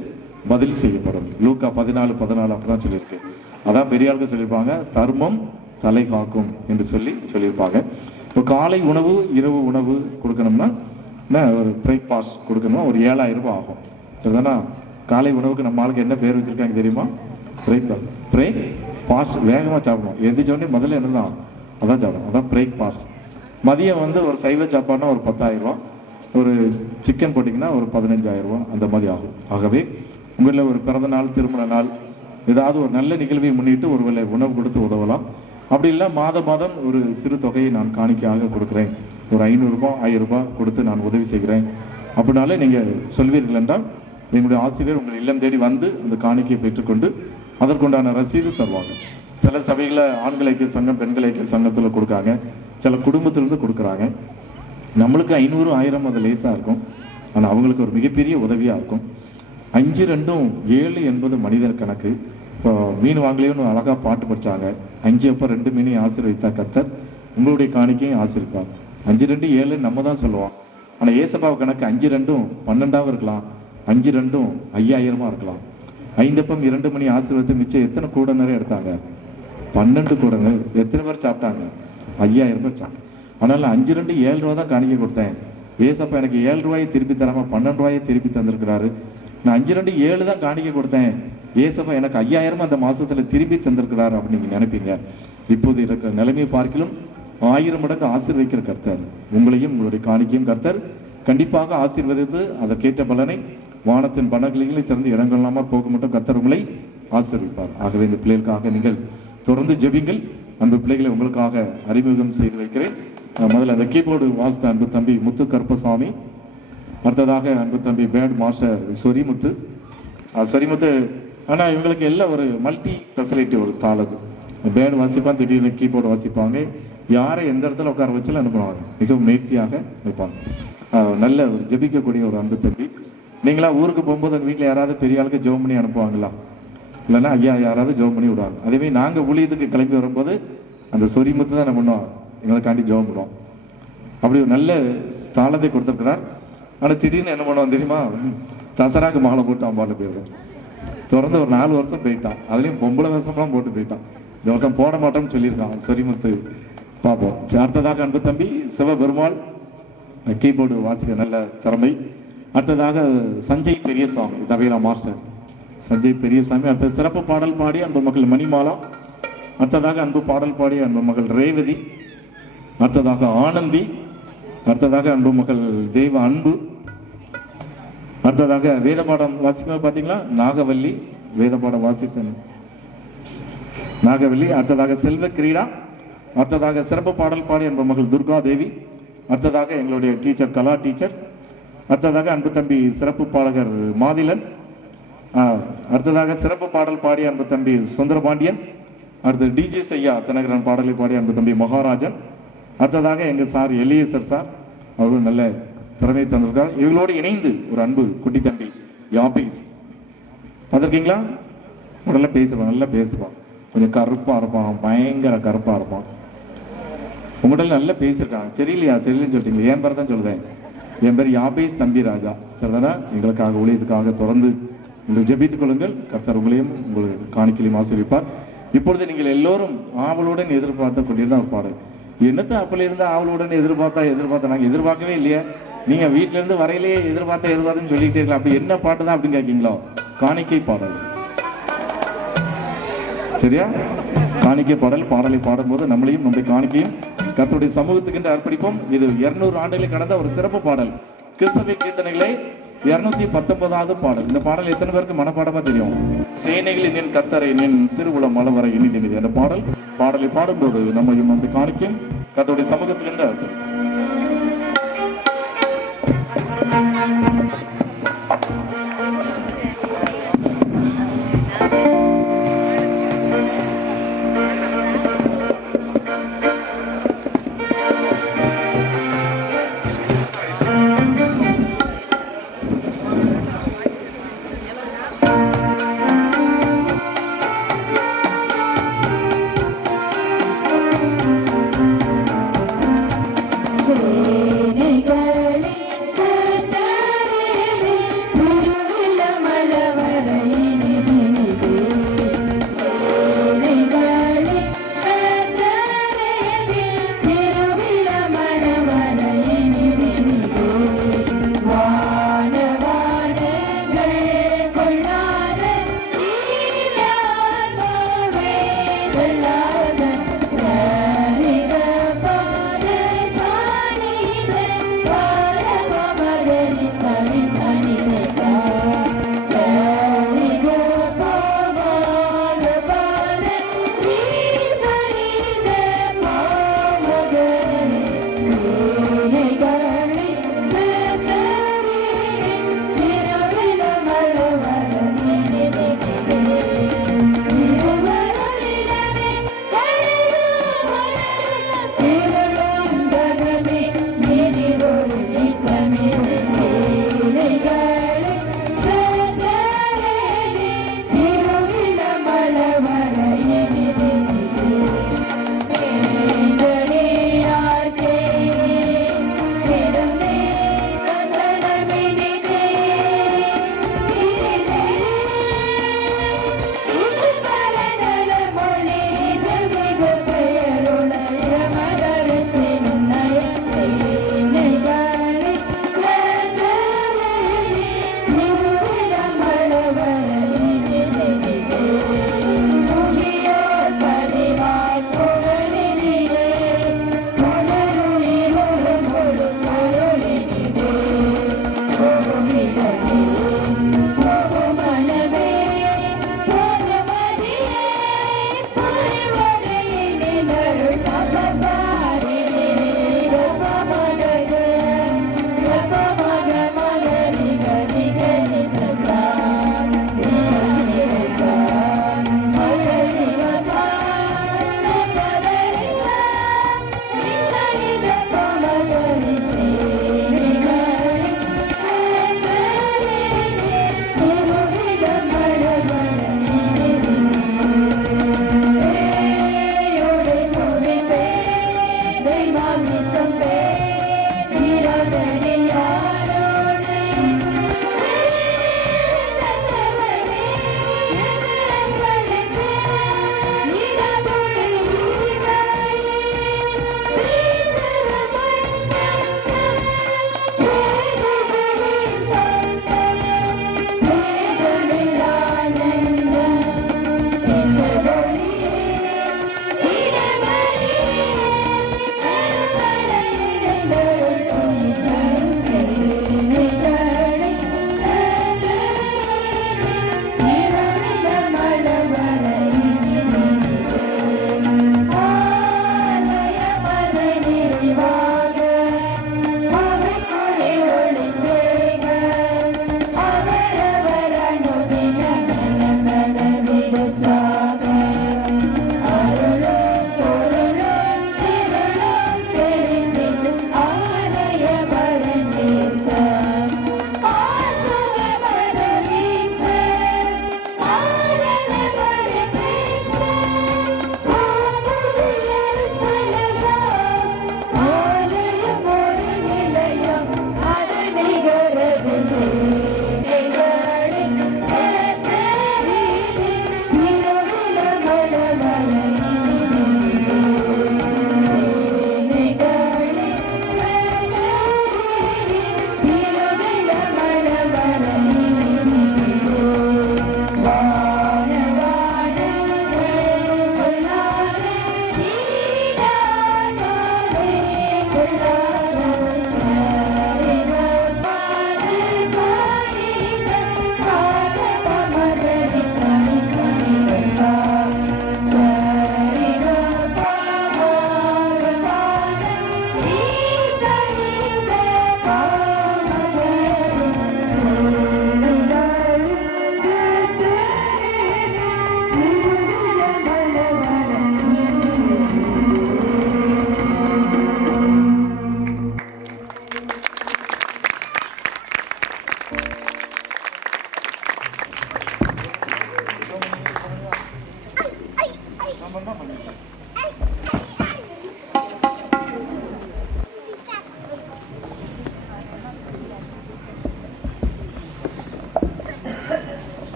பதில் செய்யப்படும். லூக்கா 14, 14 அப்படிதான் சொல்லியிருக்கு. அதான் பெரியாருக்கு சொல்லியிருப்பாங்க, தர்மம் தலை காக்கும் என்று சொல்லியிருப்பாங்க. இப்போ காலை உணவு இரவு உணவு கொடுக்கணும்னா ஒரு பிரேக்ஃபாஸ்ட் கொடுக்கணும்னா ஒரு 7000 ரூபாய் ஆகும். சரிதானா? காலை உணவுக்கு நம்ம ஆளுக்கு என்ன பேர் வச்சிருக்காங்க தெரியுமா? Break fast. வேகமாக சாப்பிடணும். எந்திரிச்சோடனே முதல்ல என்னதான் அதான் சாப்பிடணும். அதான் பிரேக்ஃபாஸ்ட். மதியம் வந்து ஒரு சைவ சாப்பாடுனா ஒரு 10,000 ரூபா, ஒரு சிக்கன் போட்டிங்கன்னா ஒரு 15,000 ரூபா அந்த மாதிரி ஆகும். ஆகவே உங்களில் ஒரு பிறந்த நாள், திருமண நாள், ஏதாவது ஒரு நல்ல நிகழ்வை முன்னிட்டு ஒருவேளை உணவு கொடுத்து உதவலாம். அப்படி இல்லை மாதம் ஒரு சிறு தொகையை நான் காணிக்கையாக கொடுக்குறேன், ஒரு 500 ரூபாய் 1000 ரூபாய் கொடுத்து நான் உதவி செய்கிறேன் அப்படின்னாலே நீங்கள் சொல்வீர்கள் என்றால் எங்களுடைய ஆசிரியர் உங்கள் இல்லம் தேடி வந்து அந்த காணிக்கையை பெற்றுக்கொண்டு அதற்குண்டான ரசீது தருவாங்க. சில சபைகளில் ஆண்கள் ஐக்கிய சங்கம், பெண்கள் ஐக்கிய சங்கத்தில் கொடுக்காங்க, சில குடும்பத்திலிருந்து கொடுக்குறாங்க. நம்மளுக்கு 500 1000 அது லேசாக இருக்கும், ஆனால் அவங்களுக்கு ஒரு மிகப்பெரிய உதவியாக இருக்கும். 5 2 7 என்பது மனிதர் கணக்கு. இப்போ மீன் வாங்கலையோன்னு அழகாக பாட்டு படித்தாங்க. 5 அப்போ 2 மீனை ஆசீர்வதித்தா கர்த்தர் உங்களுடைய காணிக்கையும் ஆசீர்வதிப்பார். 5 2 7 நம்ம தான் சொல்லுவோம், ஆனால் ஏசப்பாவை கணக்கு 5 2 12 இருக்கலாம், 5 2 5000 இருக்கலாம். 5 அப்பம் 2 மணி ஆசீர்வதித்து மிச்சம் எத்தனை கூட நிறைய எடுத்தாங்க? 12 கூடங்க. எத்தனை பேர் சாப்பிட்டாங்க? 5000 பேர் சாப்பிட்டாங்க. அதனால 5 2 7 ரூபா தான் காணிக்கை கொடுத்தேன். ஏசப்பா எனக்கு 7 ரூபாயை திருப்பி தராமல் 12 ரூபாயை திருப்பி தந்திருக்கிறாரு. நான் 5 2 7 தான் காணிக்கை கொடுத்தேன், ஏசப்பா எனக்கு 5000 அந்த மாசத்துல திருப்பி தந்திருக்கிறாரு அப்படின்னு நீங்க நினைப்பீங்க. இப்போது இருக்கிற நிலைமையை பார்க்கிலும் 1000 மடங்கு ஆசீர்வதிக்கிற கர்த்தர் உங்களையும் உங்களுடைய காணிக்கையும் கர்த்தர் கண்டிப்பாக ஆசீர்வதித்து அதற்கேற்ற பலனை வானத்தின் பணங்களை திறந்து இடங்கள்லாமல் போக மட்டும் கர்த்தர் உங்களை ஆசீர்வதிப்பார். ஆகவே இந்த பிள்ளைகளுக்காக நீங்கள் தொடர்ந்து ஜெபிங்கள். அன்பு பிள்ளைகளை உங்களுக்காக அறிமுகம் செய்து வைக்கிறேன். முதல்ல அந்த கீபோர்டு வாசித்த அன்பு தம்பி முத்து கருப்பசாமி, அடுத்ததாக அன்பு தம்பி பேண்ட் மாஸ்டர் சொரிமுத்து. சொரிமுத்து ஆனால் இவங்களுக்கு எல்லாம் ஒரு மல்டி ஃபெசிலிட்டி ஒரு தாளது. பேண்ட் வாசிப்பான், திடீர்னு கீபோர்டு வாசிப்பாங்க, யாரை எந்த இடத்துல உட்கார வச்சாலும் அனுப்புவாங்க, மிகவும் நேர்த்தியாக இருப்பாங்க. நல்ல ஒரு ஜெபிக்கக்கூடிய ஒரு அன்பு தம்பி. நீங்களா ஊருக்கு போகும்போது எங்கள் வீட்டில் யாராவது பெரிய ஆளுக்கு ஜோம் பண்ணி அனுப்புவாங்களா? இல்லைன்னா ஐயா யாராவது ஜோம் பண்ணி விடுவாங்க. அதேமாதிரி நாங்கள் ஊழியத்துக்கு கிளம்பி வரும்போது அந்த சொரிமுத்து தான் என்ன பண்ணுவோம், எங்களுக்காண்டி ஜோம் பண்ணுவோம். அப்படி ஒரு நல்ல தாளத்தை கொடுத்துருக்கிறார். ஆனால் திடீர்னு என்ன பண்ணுவோம் தெரியுமா, தசராக்கு மாலை போட்டு அம்பாவில் போயிடுவோம். தொடர்ந்து ஒரு 4 வருஷம் போயிட்டான், அதுலேயும் பொம்பளை வருஷம்லாம் போட்டு போயிட்டான். இந்த வருஷம் போட மாட்டோம்னு சொல்லியிருக்கான். சொரிமுத்து பார்ப்போம். அடுத்ததாக அன்பு தம்பி சிவபெருமாள், கீபோர்டு வாசிக்க நல்ல திறமை. அடுத்ததாக சஞ்சய் பெரியசாமி, தவேலா மாஸ்டர் சஞ்சய் பெரியசாமி. அடுத்த சிறப்பு பாடல் பாடி அன்பு மகள் மணிமாலா. அடுத்ததாக அன்பு பாடல் பாடி அன்பு மகள் ரேவதி. அடுத்ததாக ஆனந்தி. அடுத்ததாக அன்பு மகள் தெய்வ அன்பு. அடுத்ததாக வேத பாடம் வாசிக்க பார்த்தீங்களா, நாகவல்லி வேத பாடம் வாசித்த நாகவல்லி. அடுத்ததாக செல்வ கிரீடா. அடுத்ததாக சிறப்பு பாடல் பாடி அன்பு மகள் துர்கா தேவி. அடுத்ததாக எங்களுடைய டீச்சர் கலா டீச்சர். அடுத்ததாக அன்பு தம்பி சிறப்பு பாடகர் மாதிலன். அடுத்ததாக சிறப்பு பாடல் பாடி அன்பு தம்பி சுந்தரபாண்டியன். அடுத்து டிஜே செய்யா தினகரன் பாடலை பாடி அன்பு தம்பி மகாராஜன். அடுத்ததாக எங்கள் சார் எலியேசர் சார், அவர்கள் நல்ல திறமை தந்திருக்கார். இவங்களோடு இணைந்து ஒரு அன்பு குட்டி தம்பி யாபீஸ். பார்த்துருக்கீங்களா? உடனே பேசுவான், நல்லா பேசுவான், கொஞ்சம் கருப்பாக இருப்பான், பயங்கர கருப்பாக இருப்பான். உங்கள்கிட்ட நல்லா பேசியிருக்காங்க. தெரியலையா? தெரியலன்னு சொல்லிட்டீங்களா? என் பேர் தான் சொல்லுதேன், என் பேர் யாபீஸ் தம்பி ராஜா. சரிதானா? எங்களுக்காக ஊழியத்துக்காக தொடர்ந்து நீங்கள் ஜெபித்துக் கொள்ளுங்கள். கர்த்தர் உங்களையும் உங்களுக்கு காணிக்கையிலும் ஆசீர்வதிப்பார். இப்பொழுது நீங்கள் எல்லோரும் ஆவலுடன் எதிர்பார்த்த கொண்டிருந்த ஒரு பாடல். என்னத்தை அப்பல இருந்து ஆவலுடன் எதிர்பார்த்தா நாங்கள் எதிர்பார்க்கவே இல்லையா? நீங்க வீட்டில இருந்து வரையிலேயே எதிர்பார்த்துன்னு சொல்லிட்டே இருக்கலாம். அப்படி என்ன பாட்டு தான் அப்படின்னு கேட்கீங்களோ, காணிக்கை பாடல். சரியா? காணிக்கை பாடல். பாடலை பாடும்போது நம்மளையும் நம்முடைய காணிக்கையும் கர்த்தருடைய சமூகத்துக்கு அர்ப்பணிப்போம். இது 200 ஆண்டுகளை கடந்த ஒரு சிறப்பு பாடல். கிறிஸ்தவ கீர்த்தனைகளை 219வது பாடல். இந்த பாடல் எத்தனை பேருக்கு மனப்பாடமா தெரியும்? சேனைகளின் என் கர்த்தரை நின் திருவுளம் மலவரை இனிதினது என்ற பாடலை பாடும்போது நம்மையும் நம்முடைய காணிக்கையும் கர்த்தருடைய சமூகத்துக்கு அர்ப்பணிப்போம்.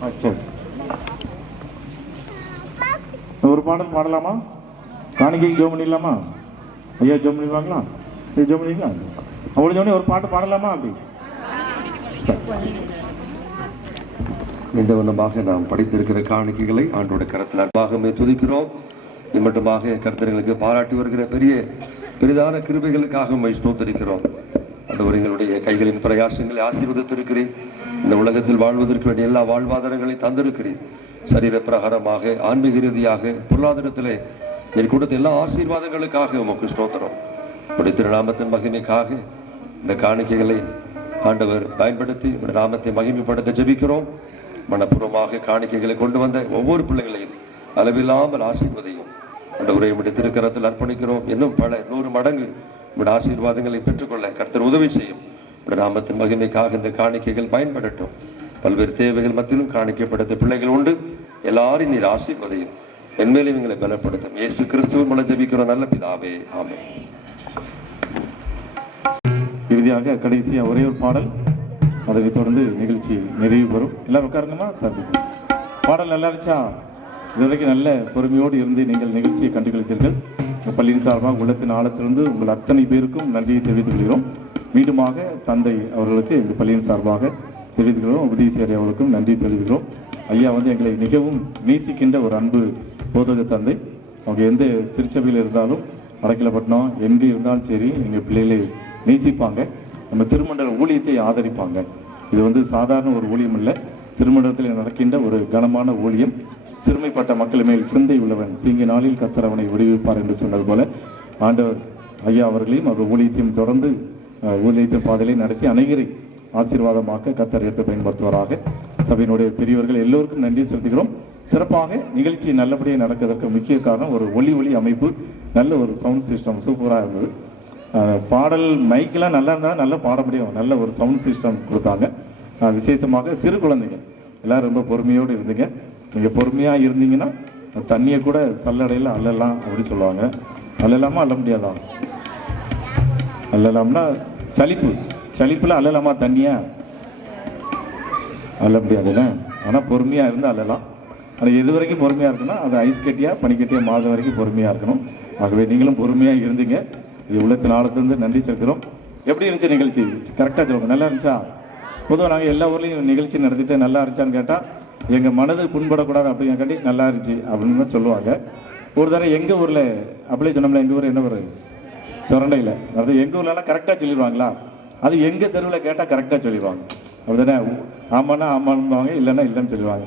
சரி, ஒரு பாடல் பாடலாமா? காணிக்கை ஜோம் பண்ணிடலாமா? ஐயா ஜோம் பண்ணிடுவாங்களா? ஜோம் பண்ணிக்கலாம். அவ்வளோ ஜோனி ஒரு பாட்டு பாடலாமா? அப்படி இந்த வண்ணமாக நாம் படித்திருக்கிற காணிக்கைகளை ஆண்டோட கரத்தில் அன்பாகவே துதிக்கிறோம். இம்மட்டுமாக கர்த்தர்களுக்கு பாராட்டி வருகிற பெரிதான கிருபைகளுக்காக உம்மை ஸ்தோத்திரிக்கிறோம். ஆண்டவர், எங்களுடைய கைகளின் பிரயாசங்களை ஆசீர்வதித்திருக்கிறேன். இந்த உலகத்தில் வாழ்வதற்கு வேண்டிய எல்லா வாழ்வாதாரங்களை தந்திருக்கிறேன். சரீர பிரகாரமாக, ஆன்மீக ரீதியாக, பொருளாதாரத்திலே நீர் கொடுத்த எல்லா ஆசீர்வாதங்களுக்காக உமக்கு ஸ்தோத்திரம். உடைய திருநாமத்தின் மகிமைக்காக இந்த காணிக்கைகளை ஆண்டவர் பயன்படுத்தி உடைய நாமத்தை மகிமைப்படுத்த ஜெபிக்கிறோம். மனப்பூர்வமாக காணிக்கைகளை கொண்டு வந்த ஒவ்வொரு பிள்ளைகளையும் அளவில்லாமல் ஆசீர்வதையும் ஆண்டவரை உடைய திருக்கரத்தில் அர்ப்பணிக்கிறோம். இன்னும் பல 100 மடங்கு உடைய ஆசீர்வாதங்களை பெற்றுக்கொள்ள கர்த்தர் உதவி செய்யும். உடைய நாமத்தின் மகிமைக்காக இந்த காணிக்கைகள் பயன்படட்டும். பல்வேறு தேவைகள் மத்தியிலும் காணிக்கப்படுத்த பிள்ளைகள் உண்டு. எல்லாரும் நீர் ஆசீர்வதையும் என்மேலும் எங்களை பலப்படுத்தும். இயேசு கிறிஸ்துவின் மூலம் ஜெபிக்கிறோம் நல்ல பிதாவே, ஆமென். இறுதியாக கடைசியா ஒரே ஒரு பாடல், அதை தொடர்ந்து நிகழ்ச்சி நிறைவு பெறும். எல்லாரும் உட்காருங்கம்மா. பாடல் நல்லா இருந்துச்சா? இது வரைக்கும் நல்ல பொறுமையோடு இருந்து நீங்கள் நிகழ்ச்சியை கண்டுகளித்தீர்கள். பள்ளியின் சார்பாக உள்ளத்தின் ஆழத்திலிருந்து உங்கள் அத்தனை பேருக்கும் நன்றியை தெரிவித்துக் கொள்கிறோம். மீண்டுமாக தந்தை அவர்களுக்கு எங்கள் பள்ளியின் சார்பாக தெரிவித்துக் கொள்கிறோம். உபதேசியாரி அவர்களுக்கும் நன்றி தெரிவிக்கிறோம். ஐயா எங்களை மிகவும் நேசிக்கின்ற ஒரு அன்பு போதக தந்தை. அவங்க எந்த திருச்சபையில் இருந்தாலும், அடைக்கலப்பட்டினம் எங்கே இருந்தாலும் சரி, எங்கள் பிள்ளைகளை நேசிப்பாங்க. நம்ம திருமண்டல ஊழியத்தை ஆதரிப்பாங்க. இது சாதாரண ஒரு ஊழியம் இல்லை. திருமண்டலத்தில் நடக்கின்ற ஒரு கனமான ஊழியம். சிறுமைப்பட்ட மக்கள் மேல் சிந்தை உள்ளவன் தீங்கு நாளில் கர்த்தர் அவனை விடுவிப்பார் என்று சொன்னது போல ஆண்டவர் ஐயா அவர்களையும் அவர் ஊழியத்தையும் தொடர்ந்து ஊழியத்தின் பாதையை நடத்தி அனைவரை ஆசீர்வாதமாக கர்த்தர் எடுத்து பயன்படுத்துவாராக. சபையினுடைய பெரியவர்கள் எல்லோருக்கும் நன்றி செலுத்துகிறோம். சிறப்பாக நிகழ்ச்சி நல்லபடியாக நடக்கிறதுக்கு முக்கிய காரணம் ஒரு ஒளி அமைப்பு, நல்ல ஒரு சவுண்ட் சிஸ்டம் சூப்பராக இருந்தது. பாடல் மைக்கெல்லாம் நல்லா இருந்தால் நல்லா பாட முடியும். நல்ல ஒரு சவுண்ட் சிஸ்டம் கொடுத்தாங்க. விசேஷமாக சிறு குழந்தைங்க எல்லோரும் ரொம்ப பொறுமையோடு இருந்தீங்க. நீங்கள் பொறுமையாக இருந்தீங்கன்னா தண்ணியை கூட சல்லடையில் அள்ளலாம் அப்படின்னு சொல்லுவாங்க. அள்ளலாமா அள்ள முடியாதா? அள்ளலாம்னா சலிப்பில் அள்ளலாமா? தண்ணியா அள்ள முடியாதுல்ல. ஆனால் பொறுமையாக இருந்து அள்ளலாம். ஆனால் எது வரைக்கும் பொறுமையாக இருக்குன்னா அது ஐஸ் கட்டியாக பனிக்கட்டியாக மாதம் வரைக்கும் பொறுமையாக இருக்கணும். ஆகவே நீங்களும் பொறுமையாக இருந்தீங்க. இது உள்ளத்தின் ஆழத்திலிருந்து நன்றி செலுத்துகிறோம். எப்படி இருந்துச்சு நிகழ்ச்சி? கரெக்டாக சொல்லுங்க. நல்லா இருந்துச்சா? பொதுவாக நாங்கள் எல்லா ஊர்லேயும் நிகழ்ச்சி நடத்திட்டு நல்லா இருந்துச்சான்னு கேட்டால் எங்கள் மனது புண்படக்கூடாது அப்படிங்காட்டி நல்லா இருந்துச்சு அப்படின்னு தான் சொல்லுவாங்க. ஒரு தடவை எங்கள் ஊரில் அப்படியே சொன்னோம்ல, எங்கள் ஊர் என்ன ஊர்? சொரண்டையில். அது எங்கள் ஊர்லலாம் கரெக்டாக சொல்லிடுவாங்களா? அது எங்கள் தெருவில் கேட்டால் கரெக்டாக சொல்லிடுவாங்க. அப்படிதானே? ஆமான்னா ஆமான்னுவாங்க, இல்லைன்னா இல்லைன்னு சொல்லுவாங்க.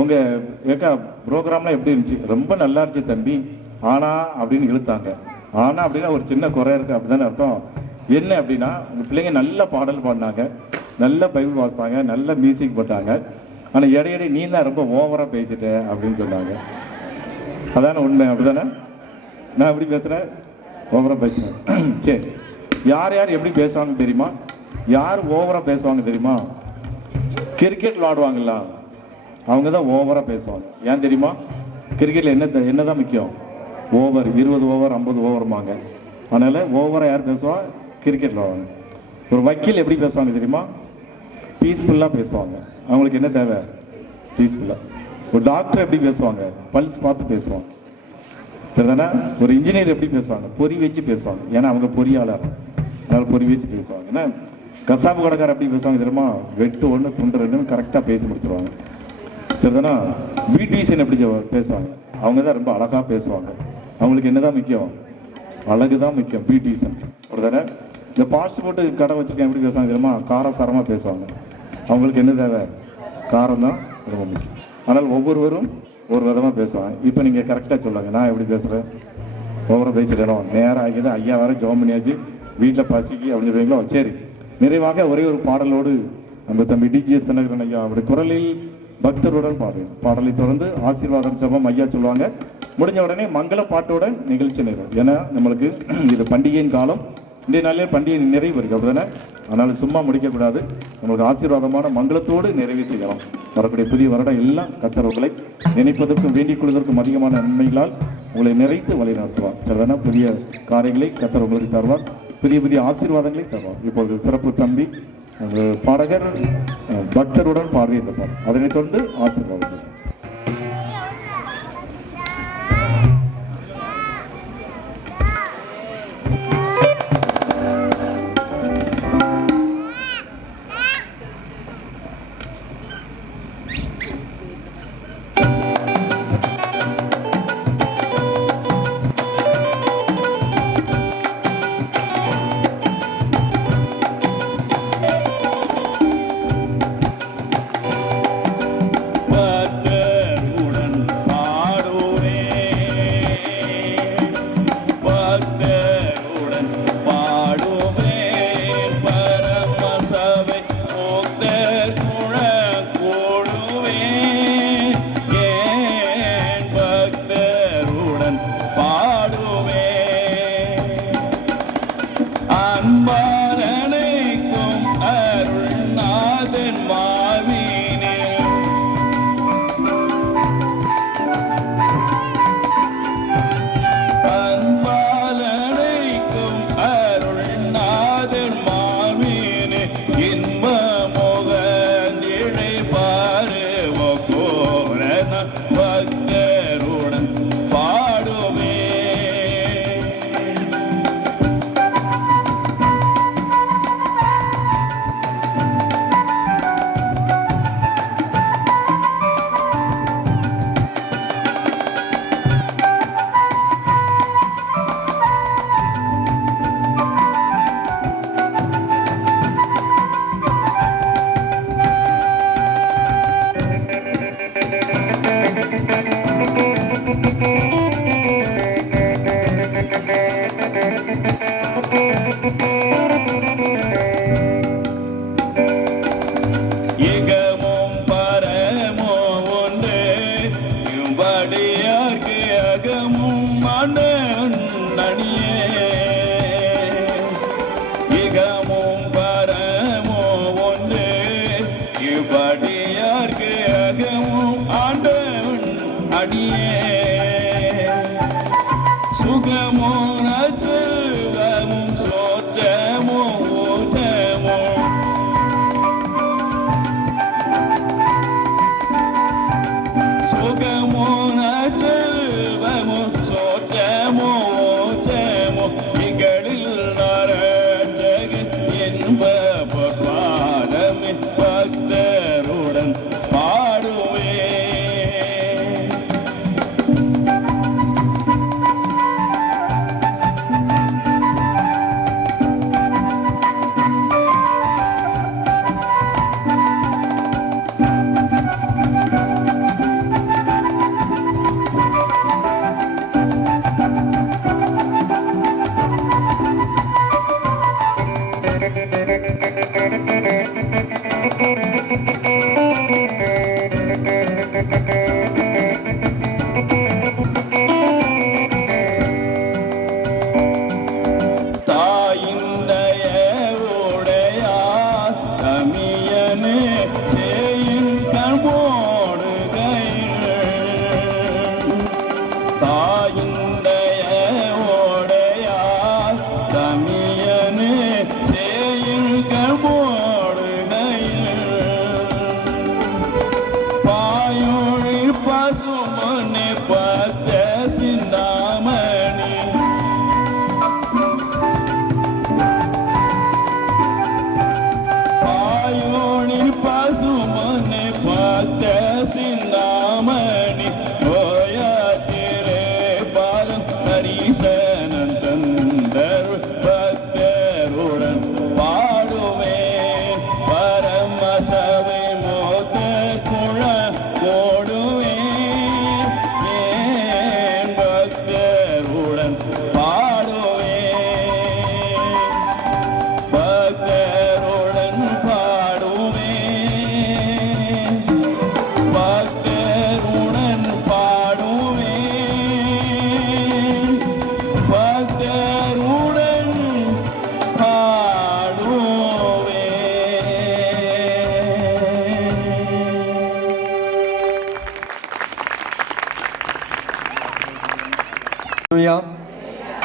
உங்கள் ஏக்கா ப்ரோக்ராம்லாம் எப்படி இருந்துச்சு? ரொம்ப நல்லா இருந்துச்சு தம்பி. ஆனா அப்படின்னு இழுத்தாங்க. ஆனா அப்படின்னா ஒரு சின்ன குறை இருக்குது அப்படிதானே அர்த்தம். என்ன அப்படின்னா உங்கள் பிள்ளைங்க நல்ல பாடல் பாடினாங்க, நல்ல பைபிள் வாசித்தாங்க, நல்ல மியூசிக் போட்டாங்க. ஆனால் இடையிடையே நீ தான் ரொம்ப ஓவராக பேசிட்ட அப்படின்னு சொன்னாங்க. அதானே உண்மை? அப்படிதானே? நான் எப்படி பேசுகிறேன்? ஓவராக பேசுகிறேன். சரி, யார் யார் எப்படி பேசுவாங்க தெரியுமா? யார் ஓவராக பேசுவாங்க தெரியுமா? கிரிக்கெட் விளாடுவாங்களா, அவங்க தான் ஓவராக பேசுவாங்க. ஏன் தெரியுமா? கிரிக்கெட்டில் என்னதான் முக்கியம்? ஓவர். 20 ஓவர் 50 ஓவருமாங்க. அதனால் ஓவராக யார் பேசுவா? கிரிக்கெட் விளாடுவாங்க. ஒரு வக்கீல் எப்படி பேசுவாங்க தெரியுமா? பீஸ்ஃபுல்லாக பேசுவாங்க. அவங்களுக்கு என்ன தேவை? பீஸ்ஃபுல்லாக. ஒரு டாக்டர் எப்படி பேசுவாங்க? பல்ஸ் பார்த்து பேசுவாங்க. சரிதானே? ஒரு இன்ஜினியர் எப்படி பேசுவாங்க? பொறி வச்சு பேசுவாங்க. ஏன்னா அவங்க பொறியாளர், அதனால் பொறி வச்சு பேசுவாங்க. ஏன்னா கசாப்பு கடைக்காரர் எப்படி பேசுவாங்க தெரியுமா? வெட்டு 1 துண்டு 2 கரெக்டாக பேசி முடிச்சிருவாங்க. சரிதானா? பியூட்டிஷியன் எப்படி பேசுவாங்க? அவங்க தான் ரொம்ப அழகாக பேசுவாங்க. அவங்களுக்கு என்னதான் முக்கியம்? அழகு தான் முக்கியம். பியூட்டிஷியன். அப்படிதானே? இந்த பார்ட்ஸ் போட்டு கடை வச்சுருக்கேன் எப்படி பேசுவாங்க தெரியுமா? காரசாரமாக பேசுவாங்க. அவங்களுக்கு என்ன தேவை? காரம் தான் ரொம்ப முக்கியம். ஆனால் ஒவ்வொருவரும் ஒரு விதமாக பேசுவாங்க. இப்போ நீங்கள் கரெக்டாக சொல்லுவாங்க. நான் எப்படி பேசுகிறேன்? ஓவராக பேசிட்டோம். நேரம் ஆகியது. ஐயா வேறு ஜோம் பண்ணியாச்சு, வீட்டில் பசிக்கு அப்படின்னு சொல்லுவீங்களோ? சரி, நிறைவாக ஒரே ஒரு பாடலோடு நம்ம தம்பி டிஜிஎஸ் தினகரன் ஐயா அவருடைய குரலில் பக்தருடன் பாடுவேன். பாடலை தொடர்ந்து ஆசீர்வாதம் ஜெபம் ஐயா சொல்லுவாங்க. முடிஞ்ச உடனே மங்கள பாட்டோட நிகழ்ச்சி நிறைவு. ஏன்னா நம்மளுக்கு இது பண்டிகையின் காலம். இன்றைய நாளிலே பண்டிகை நிறைவு இருக்கு. அப்படிதானே? அதனால சும்மா முடிக்கக்கூடாது. நம்மளுக்கு ஆசீர்வாதமான மங்களத்தோடு நிறைவு செய்யலாம். வரக்கூடிய புதிய வருடம் எல்லாம் கர்த்தர் உங்களை நினைப்பதற்கும் வேண்டிக் கொள்வதற்கும் அதிகமான நன்மைகளால் உங்களை நிறைத்து வழி நடத்துவார். சரிதானே? புதிய காரியங்களை கர்த்தர் உங்களுக்கு தருவார். புதிய புதிய ஆசீர்வாதங்களை தருவார். இப்பொழுது சிறப்பு தம்பி அந்த பாடகர் பக்தருடன் பாடிய இந்த பாடல். அதனைத் தொடர்ந்து ஆசீர்வாதம்.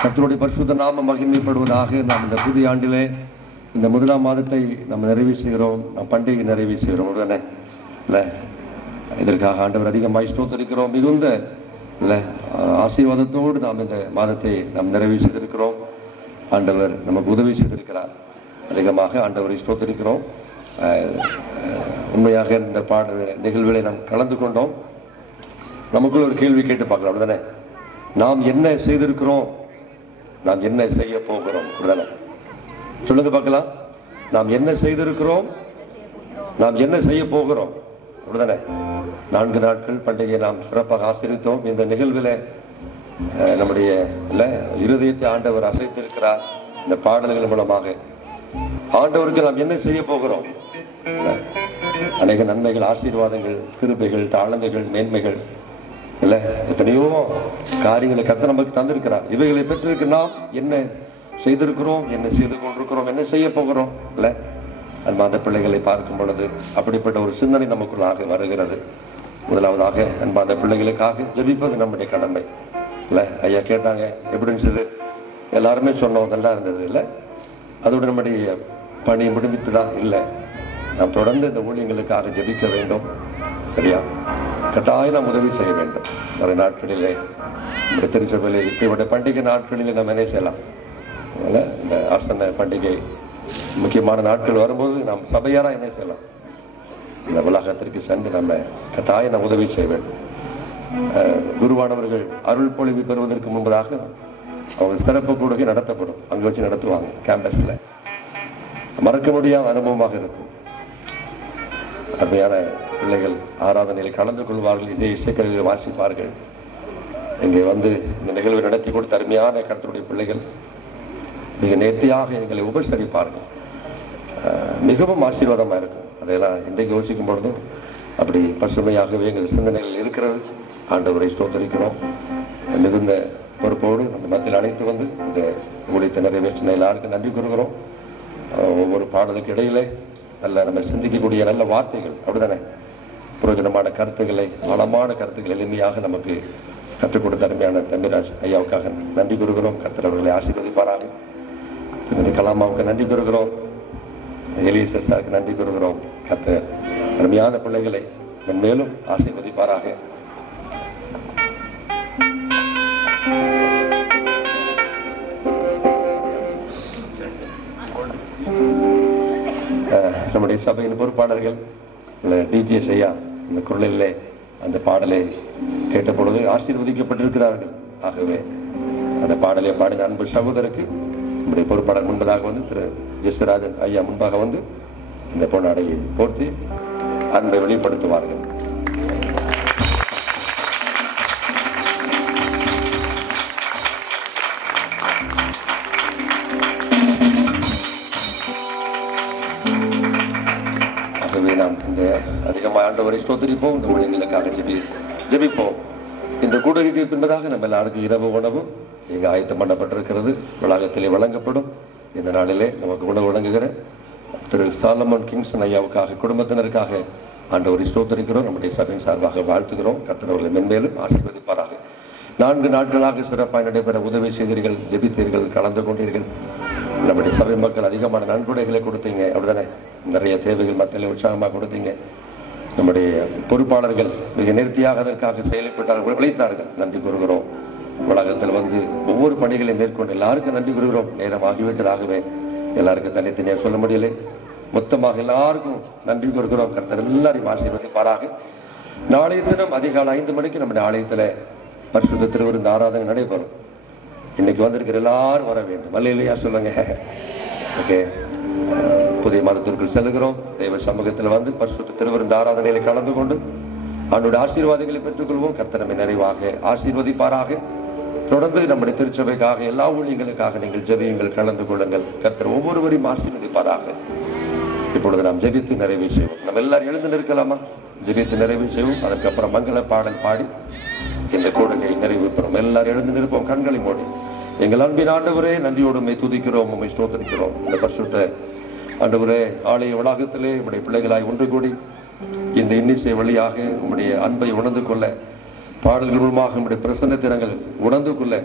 கர்த்தருடைய பரிசுத்த நாமம் மகிமைப்படுவதாக. நாம் இந்த புதிய ஆண்டிலே இந்த முதலாம் மாதத்தை நம்ம நிறைவு செய்கிறோம், நம் பண்டிகை நிறைவு செய்கிறோம் உடனே இல்லை. இதற்காக ஆண்டவர் அதிகமாக ஸ்தோத்திரிக்கிறோம். மிகுந்த இல்லை ஆசீர்வாதத்தோடு நாம் இந்த மாதத்தை நாம் நிறைவு செய்திருக்கிறோம். ஆண்டவர் நமக்கு உதவி செய்திருக்கிறார். அதிகமாக ஆண்டவரை ஸ்தோத்திரிக்கிறோம். உண்மையாக இந்த நிகழ்வுகளை நாம் கலந்து கொண்டோம். நமக்குள்ள ஒரு கேள்வி கேட்டு பார்க்கலாம் அப்படிதானே. நாம் என்ன செய்திருக்கிறோம், நாம் என்ன செய்ய போகிறோம் அப்படிதானே. சொல்லுங்க பார்க்கலாம். நாம் என்ன செய்திருக்கிறோம், நாம் என்ன செய்ய போகிறோம் அப்படிதானே. 4 நாட்கள் பண்டிகையை நாம் சிறப்பாக ஆசரித்தோம். இந்த நிகழ்வில் நம்முடைய இருதயத்தை ஆண்டவர் அசைத்திருக்கிறார். இந்த பாடல்கள் மூலமாக ஆண்டவருக்கு நாம் என்ன செய்ய போகிறோம். அநேக நன்மைகள், ஆசீர்வாதங்கள், கிருபைகள், தாளந்துகள், மேன்மைகள் இல்லை எத்தனையோ காரியங்களை கர்த்தர் நமக்கு தந்திருக்கிறார். இவைகளை பெற்றிருக்க நாம் என்ன செய்திருக்கிறோம், என்ன செய்து கொண்டிருக்கிறோம், என்ன செய்ய போகிறோம் இல்லை. அன்பார்ந்த பிள்ளைகளை பார்க்கும் பொழுது அப்படிப்பட்ட ஒரு சிந்தனை நமக்குள்ளாக வருகிறது. முதலாவதாக அன்பார்ந்த பிள்ளைகளுக்காக ஜெபிப்பது நம்முடைய கடமை இல்லை. ஐயா கேட்டாங்க எப்படி இருந்துச்சு, எல்லாருமே சொன்னோம் நல்லா இருந்தது இல்லை. அதோடு நம்முடைய பணி முடிந்துட்டுதா இல்லை. நாம் தொடர்ந்து இந்த ஊழியங்களுக்காக ஜெபிக்க வேண்டும். சரியா, கட்டாயம் நாம் உதவி செய்ய வேண்டும். வர நாட்களிலே நம்முடைய திருச்சபையிலே இப்படிப்பட்ட பண்டிகை நாட்களிலே நாம் என்ன செய்யலாம். இந்த ஆசன பண்டிகை முக்கியமான நாட்கள் வரும்போது நாம் சபையாராக என்ன செய்யலாம், இந்த உலகத்திற்கு சென்று நம்ம கட்டாயம் நாம் உதவி செய்ய வேண்டும். குருவானவர்கள் அருள் பொழிவு பெறுவதற்கு முன்பதாக அவங்க சிறப்பு கூடுகை நடத்தப்படும். அங்கே வச்சு நடத்துவாங்க கேம்பஸில். மறக்க முடியாத அனுபவமாக இருக்கும். அருமையான பிள்ளைகள் ஆராதனையில் கலந்து கொள்வார்கள், இசைக்கருவிகளை வாசிப்பார்கள். இங்கே வந்து இந்த நிகழ்வை நடத்தி கொடுத்த அருமையான கர்த்தருடைய பிள்ளைகள் மிக நேர்த்தியாக எங்களை உபசரிப்பார்கள். மிகவும் ஆசீர்வாதமாக இருக்கும். அதையெல்லாம் இன்றைக்கு யோசிக்கும் பொழுதும் அப்படி பசுமையாகவே எங்கள் சிந்தனைகள் இருக்கிறது. ஆண்டவரை ஸ்தோத்திரிக்கிறோம். மிகுந்த பொறுப்போடு நம்ம மத்தியில் அழைத்து வந்து இந்த ஊழியத்தை நிறைவேற்றின எல்லாருக்கும் நன்றி கூறுகிறோம். ஒவ்வொரு பாடலுக்கு இடையிலே நல்ல நம்ம சிந்திக்கக்கூடிய நல்ல வார்த்தைகள் அப்படிதானே, பிரயோஜனமான கருத்துக்களை, ஆழமான கருத்துக்கள் எளிமையாக நமக்கு கற்றுக் கொடுத்த அருமையான தம்பிராஜ் ஐயாவுக்காக நன்றி கூறுகிறோம். கர்த்தர் அவர்களை ஆசீர்வதிப்பாராக. திருமதி கலாமாவுக்கு நன்றி கூறுகிறோம். எலியேசர் சாருக்கு நன்றி கூறுகிறோம். கர்த்தர் அருமையான பிள்ளைகளை மென்மேலும் ஆசீர்வதிப்பாராக. நம்முடைய சபையின் பொறுப்பாளர்கள் டிஜிஎஸ் ஐயா இந்த குரலிலே அந்த பாடலை கேட்ட பொழுது ஆசீர்வதிக்கப்பட்டிருக்கிறார்கள். ஆகவே அந்த பாடலை பாடின அன்பு சகோதரருக்கு நம்முடைய பொறுப்பாளர் முன்பதாக வந்து திரு ஜெஸ்வராஜன் ஐயா முன்பாக வந்து இந்த பொன்னாடையை போர்த்தி அன்பை வெளிப்படுத்துவார்கள். நாம் இந்த அதிகமாக ஆண்டவரை ஸ்தோத்திரிப்போம். இந்த ஊழியங்களுக்காக ஜெபிப்போம். இந்த கூடுகைக்கு பின்பதாக நம்ம எல்லாருக்கும் இரவு உணவு இங்கே ஆயத்தம் பண்ணப்பட்டிருக்கிறது. வளாகத்திலே வழங்கப்படும். இந்த நாளிலே நமக்கு உணவு வழங்குகிற திரு சாலமன் கிங்சன் ஐயாவுக்காக குடும்பத்தினருக்காக ஆண்டவரை ஸ்தோத்திரிக்கிறோம். நம்முடைய சபையின் சார்பாக வாழ்த்துகிறோம். கர்த்தர் அவர்களை மென்மேலும் ஆசீர்வதிப்பாராக. 4 நாட்களாக சிறப்பாக நடைபெற உதவி செய்தீர்கள், ஜெபித்தீர்கள், கலந்து கொண்டீர்கள். நம்முடைய சபை மக்கள் அதிகமான நன்கொடைகளை கொடுத்தீங்க அப்படிதானே. நிறைய தேவைகள் மத்தியில் உற்சாகமாக கொடுத்தீங்க. நம்முடைய பொறுப்பாளர்கள் மிக நேர்த்தியாக அதற்காக செயல்பட்டார்கள், உழைத்தார்கள். நன்றி கூறுகிறோம். உலகத்தில் வந்து ஒவ்வொரு பணிகளையும் மேற்கொண்டு எல்லாருக்கும் நன்றி கூறுகிறோம். நேரம் ஆகிவிட்டதாகவே எல்லாருக்கும் தனித்தனியாக சொல்ல முடியலை. மொத்தமாக எல்லாருக்கும் நன்றி கூறுகிறோம். கர்த்தர் எல்லாரையும் ஆசீர்வதிப்பாராக. நாளைய தினம் அதிகாலை 5 மணிக்கு நம்முடைய ஆலயத்தில் பரிசுத்த திருவிருந்து ஆராதனை நடைபெறும். இன்னைக்கு வந்திருக்கிற எல்லாரும் வர வேண்டும். வல்லையிலையா சொல்லுங்க. ஓகே, புதிய மாதத்திற்குள் செல்கிறோம். தெய்வ சமூகத்தில் வந்து பரிசுத்த திருவிருந்து ஆராதனையில கலந்து கொண்டு அவனுடைய ஆசீர்வாதங்களை பெற்றுக்கொள்வோம். கர்த்தர் நம்மை நிறைவாக ஆசீர்வதிப்பாராக. தொடர்ந்து நம்முடைய திருச்சபைக்காக எல்லா ஊழியங்களுக்காக நீங்கள் ஜெபியுங்கள், கலந்து கொள்ளுங்கள். கர்த்தர் ஒவ்வொருவரையும் ஆசீர்வதிப்பாராக. இப்பொழுது நாம் ஜெபித்து நிறைவு செய்வோம். நம்ம எல்லாரும் எழுந்து நிற்கலாமா? ஜெபித்து நிறைவு செய்வோம். அதுக்கப்புறம் மங்கள பாடல் பாடி இந்த கூடுகை நிறைவு பெறும். எல்லாரும் எழுந்து நிற்போம், கண்களை மூடி. எங்கள் அன்பின் ஆண்டவரே, நன்றியோடு உம்மை துதிக்கிறோம், உம்மை ஸ்தோத்திரிக்கிறோம். இந்த பரிசுத்த ஆண்டவரே, ஆலய வளாகத்திலே உம்முடைய பிள்ளைகளாய் ஒன்று கூடி இந்த இன்னிசை வழியாக உம்முடைய அன்பை உணர்ந்து கொள்ள, பாடல்கள் மூலமாக உம்முடைய பிரசன்னத்தை நாங்கள் உணர்ந்து கொள்ள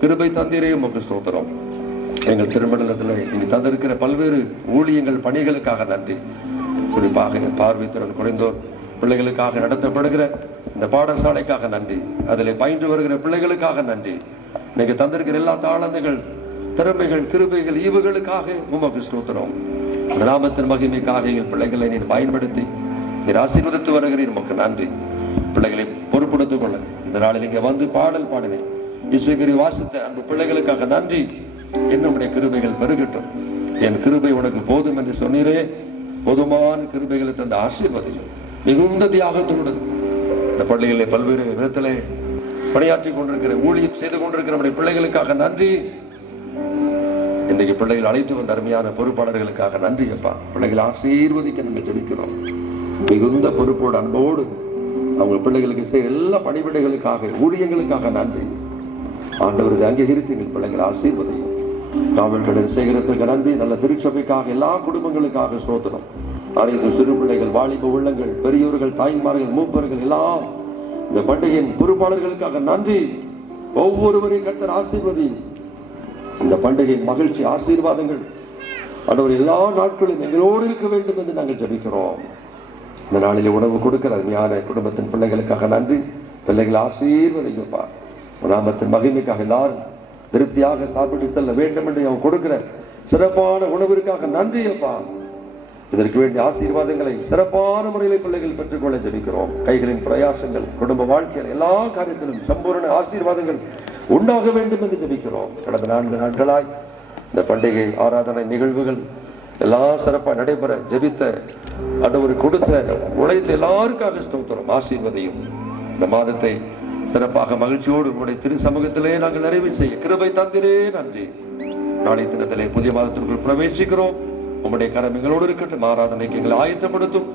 கிருபை தந்தீரே உமக்கு ஸ்தோத்திரம். எங்கள் திருமண்டலத்தில் நீங்கள் தந்திருக்கிற பல்வேறு ஊழியங்கள் பணிகளுக்காக நன்றி. குறிப்பாக பார்வைத்திறன் குறைந்தோர் பிள்ளைகளுக்காக நடத்தப்படுகிற இந்த பாடசாலைக்காக நன்றி. அதில் பயின்று வருகிற பிள்ளைகளுக்காக நன்றி. நீங்கள் தந்திருக்கிற எல்லா தாளந்துகள், திறமைகள், கிருபைகள், ஈவுகளுக்காக உமக்கு ஸ்தோத்திரம். அந்த நாமத்தின் மகிமைக்காக எங்கள் பிள்ளைகளை நீர் பயன்படுத்தி நீர் ஆசீர்வதித்து வருகிறீர். உமக்கு நன்றி. பிள்ளைகளை பொறுப்படுத்திக் கொள்ள இந்த நாளில் இங்கே வந்து பாடல் பாடினேன். இசைகிரி வாசித்த அந்த பிள்ளைகளுக்காக நன்றி. என்னுடைய கிருபைகள் பெருகட்டும். என் கிருபை உனக்கு போதும் என்று சொன்னீரே. போதுமான கிருபைகளை தந்த ஆசீர்வதியும் மிகுந்த தியாகத்தோடு இந்த பள்ளிகளில் பல்வேறு விதத்திலே பணியாற்றி கொண்டிருக்கிற, ஊழியம் செய்து கொண்டிருக்கிற நம்முடைய பிள்ளைகளுக்காக நன்றி. இன்றைக்கு பிள்ளைகள் அழைத்து வந்த அருமையான பொறுப்பாளர்களுக்காக நன்றி அப்பா. பிள்ளைகளை ஆசீர்வதிக்க நம்ம ஜெபிக்கிறோம். மிகுந்த பொறுப்போடு அன்போடு அவங்க பிள்ளைகளுக்கு செய்ய எல்லா பணிவிடைகளுக்காக, ஊழியங்களுக்காக நன்றி. ஆண்டவருக்கு அங்கீகரித்து எங்கள் பிள்ளைகளை ஆசீர்வதியும். காவல்களின் சேகரத்திற்கு நன்றி. நல்ல திருச்சபைக்காக, எல்லா குடும்பங்களுக்காக சோதனம். அனைத்து சிறு பிள்ளைகள், வாலிப உள்ளங்கள், பெரியோர்கள், தாய்மார்கள், மூப்பர்கள் எல்லாம் இந்த பண்டிகையின் பொறுப்பாளர்களுக்காக நன்றி. ஒவ்வொருவரையும் கர்த்தர் ஆசீர்வதி. இந்த பண்டிகையின் மகிழ்ச்சி, ஆசீர்வாதங்கள் ஆண்டவர் எல்லா நாட்களும் எங்களோடு இருக்க வேண்டும் என்று நாங்கள் ஜெபிக்கிறோம். இந்த நாளிலே உணவு கொடுக்கிற அருமையான குடும்பத்தின் பிள்ளைகளுக்காக நன்றி. பிள்ளைகள் ஆசீர்வதிக்கப்பா. நாமத்தின் மகிமைக்காக எல்லாரும் திருப்தியாக சாப்பிட்டு செல்ல வேண்டும் என்று அவன் கொடுக்கிற சிறப்பான உணவிற்காக நன்றி அப்பா. இதற்கு வேண்டிய ஆசீர்வாதங்களை சிறப்பான முறையில் பிள்ளைகள் பெற்றுக்கொள்ள ஜெபிக்கிறோம். கைகளின் பிரயாசங்கள், குடும்ப வாழ்க்கையில் எல்லா காரியத்திலும் சம்பூர்ண ஆசீர்வாதங்கள் உண்டாக வேண்டும் என்று ஜெபிக்கிறோம். கடந்த 4 நாட்களாய் இந்த பண்டிகை ஆராதனை நிகழ்வுகள் எல்லாம் சிறப்பாக நடைபெற ஜெபித்த, ஆண்டவர் கொடுத்த, உழைத்த எல்லாருக்காக ஸ்தோத்திரம். ஆசீர்வதியும். இந்த மாதத்தை சிறப்பாக மகிழ்ச்சியோடு உங்களுடைய திரு சமூகத்திலே நாங்கள் நிறைவு செய்ய கிருபை தந்திரே நன்றி. நாளை தினத்திலே புதிய மாதத்திற்குள் பிரவேசிக்கிறோம். உங்களுடைய கரம் எங்களோடு இருக்கட்டும். ஆராதனைக்கு எங்களை ஆயத்தப்படுத்தும்.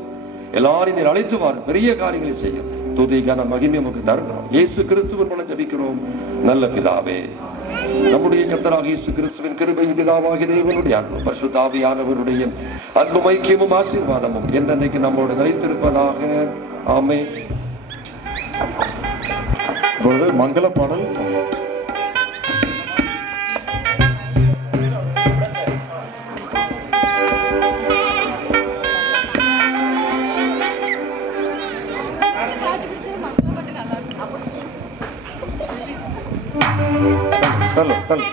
எல்லாரையும் நீர் அழைத்து வார். பெரிய காரியங்களை செய்யும். துதிக்கான மகிமை நமக்கு தருகிறோம். இயேசு கிறிஸ்துவின் மூலம் ஜெபிக்கிறோம் நல்ல பிதாவே. நம்முடைய கர்த்தராகிய இயேசு கிறிஸ்துவின் கிருபையும் பிதாவாகிய தேவனுடைய அன்பும் பரிசுத்த ஆவியானவருடைய அன்பும் ஐக்கியமும் ஆசீர்வாதமும் என்றென்றைக்கு நம்மோடு நிலைத்திருப்பதாக. ஆமென். இப்பொழுது மங்கள பாடல். தள்ளு தள்ளு.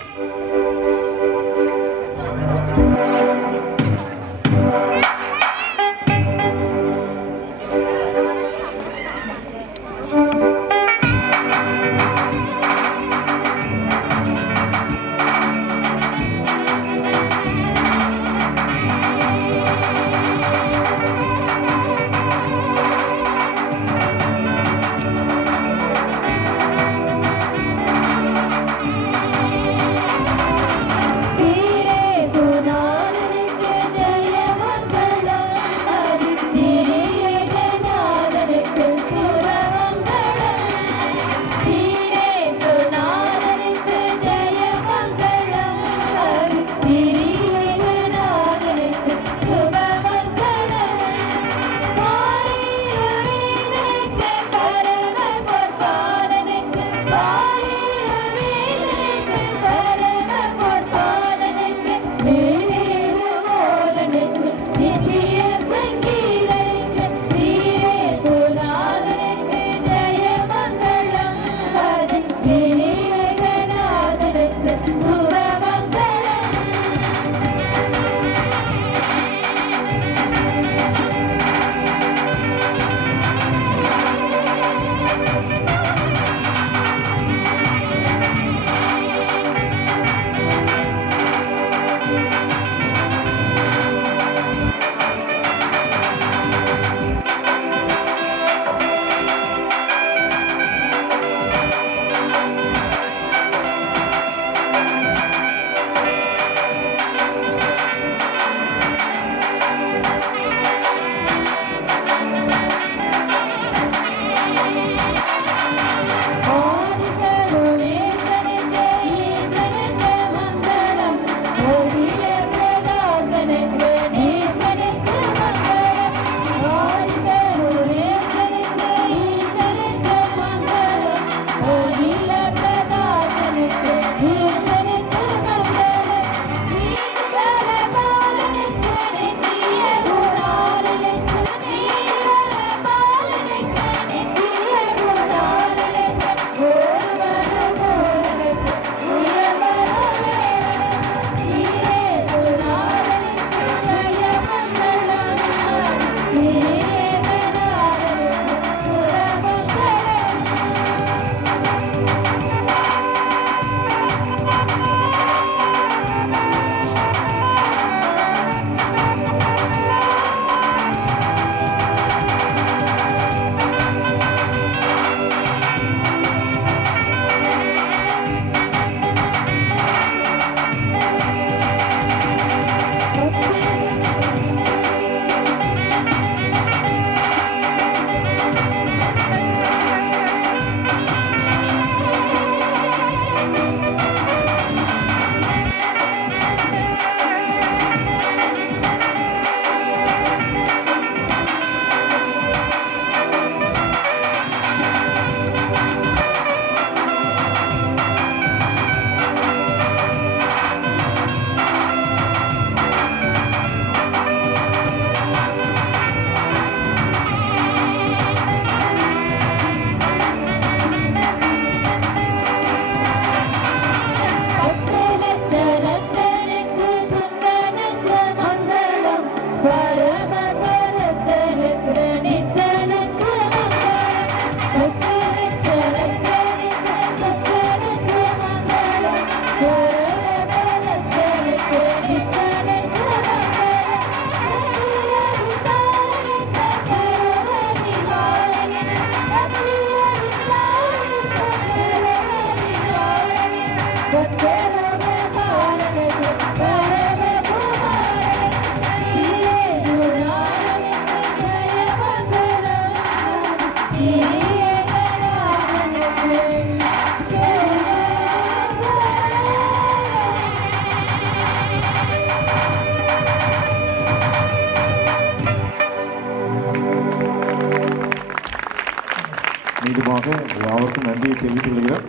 மீண்டுமாக யாருக்கும் நன்றியை தெரிவித்துக் கொள்கிறோம்.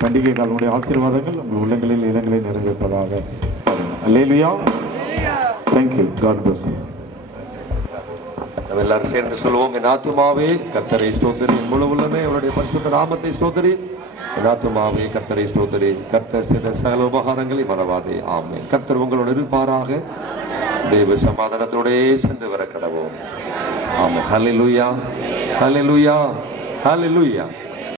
பண்டிகை காலனுடைய ஆசீர்வாதங்கள் உங்கள் உள்ளங்களில் இடங்களை நிறைவேற்பதாக. அல்லேலூயா. தேங்க்யூ. God bless you. நம்ம எல்லாரும் சேர்ந்து சொல்லுவோம், என் ஆத்துமாவே கர்த்தரை ஸ்தோத்திரி, என் முழு உள்ளமே அவருடைய பரிசுத்த நாமத்தை ஸ்தோத்திரி, என் ஆத்துமாவே கர்த்தரை ஸ்தோத்திரி, கர்த்தர் செய்த சகல உபகாரங்களை மறவாதே. ஆமென். கர்த்தர் உங்களோடு இருப்பாராக. தேவ சமாதானத்தோடே சென்று வர கடவோம். ஆமென். ஹல்லேலூயா, ஹல்லேலூயா, ஹல்லேலூயா.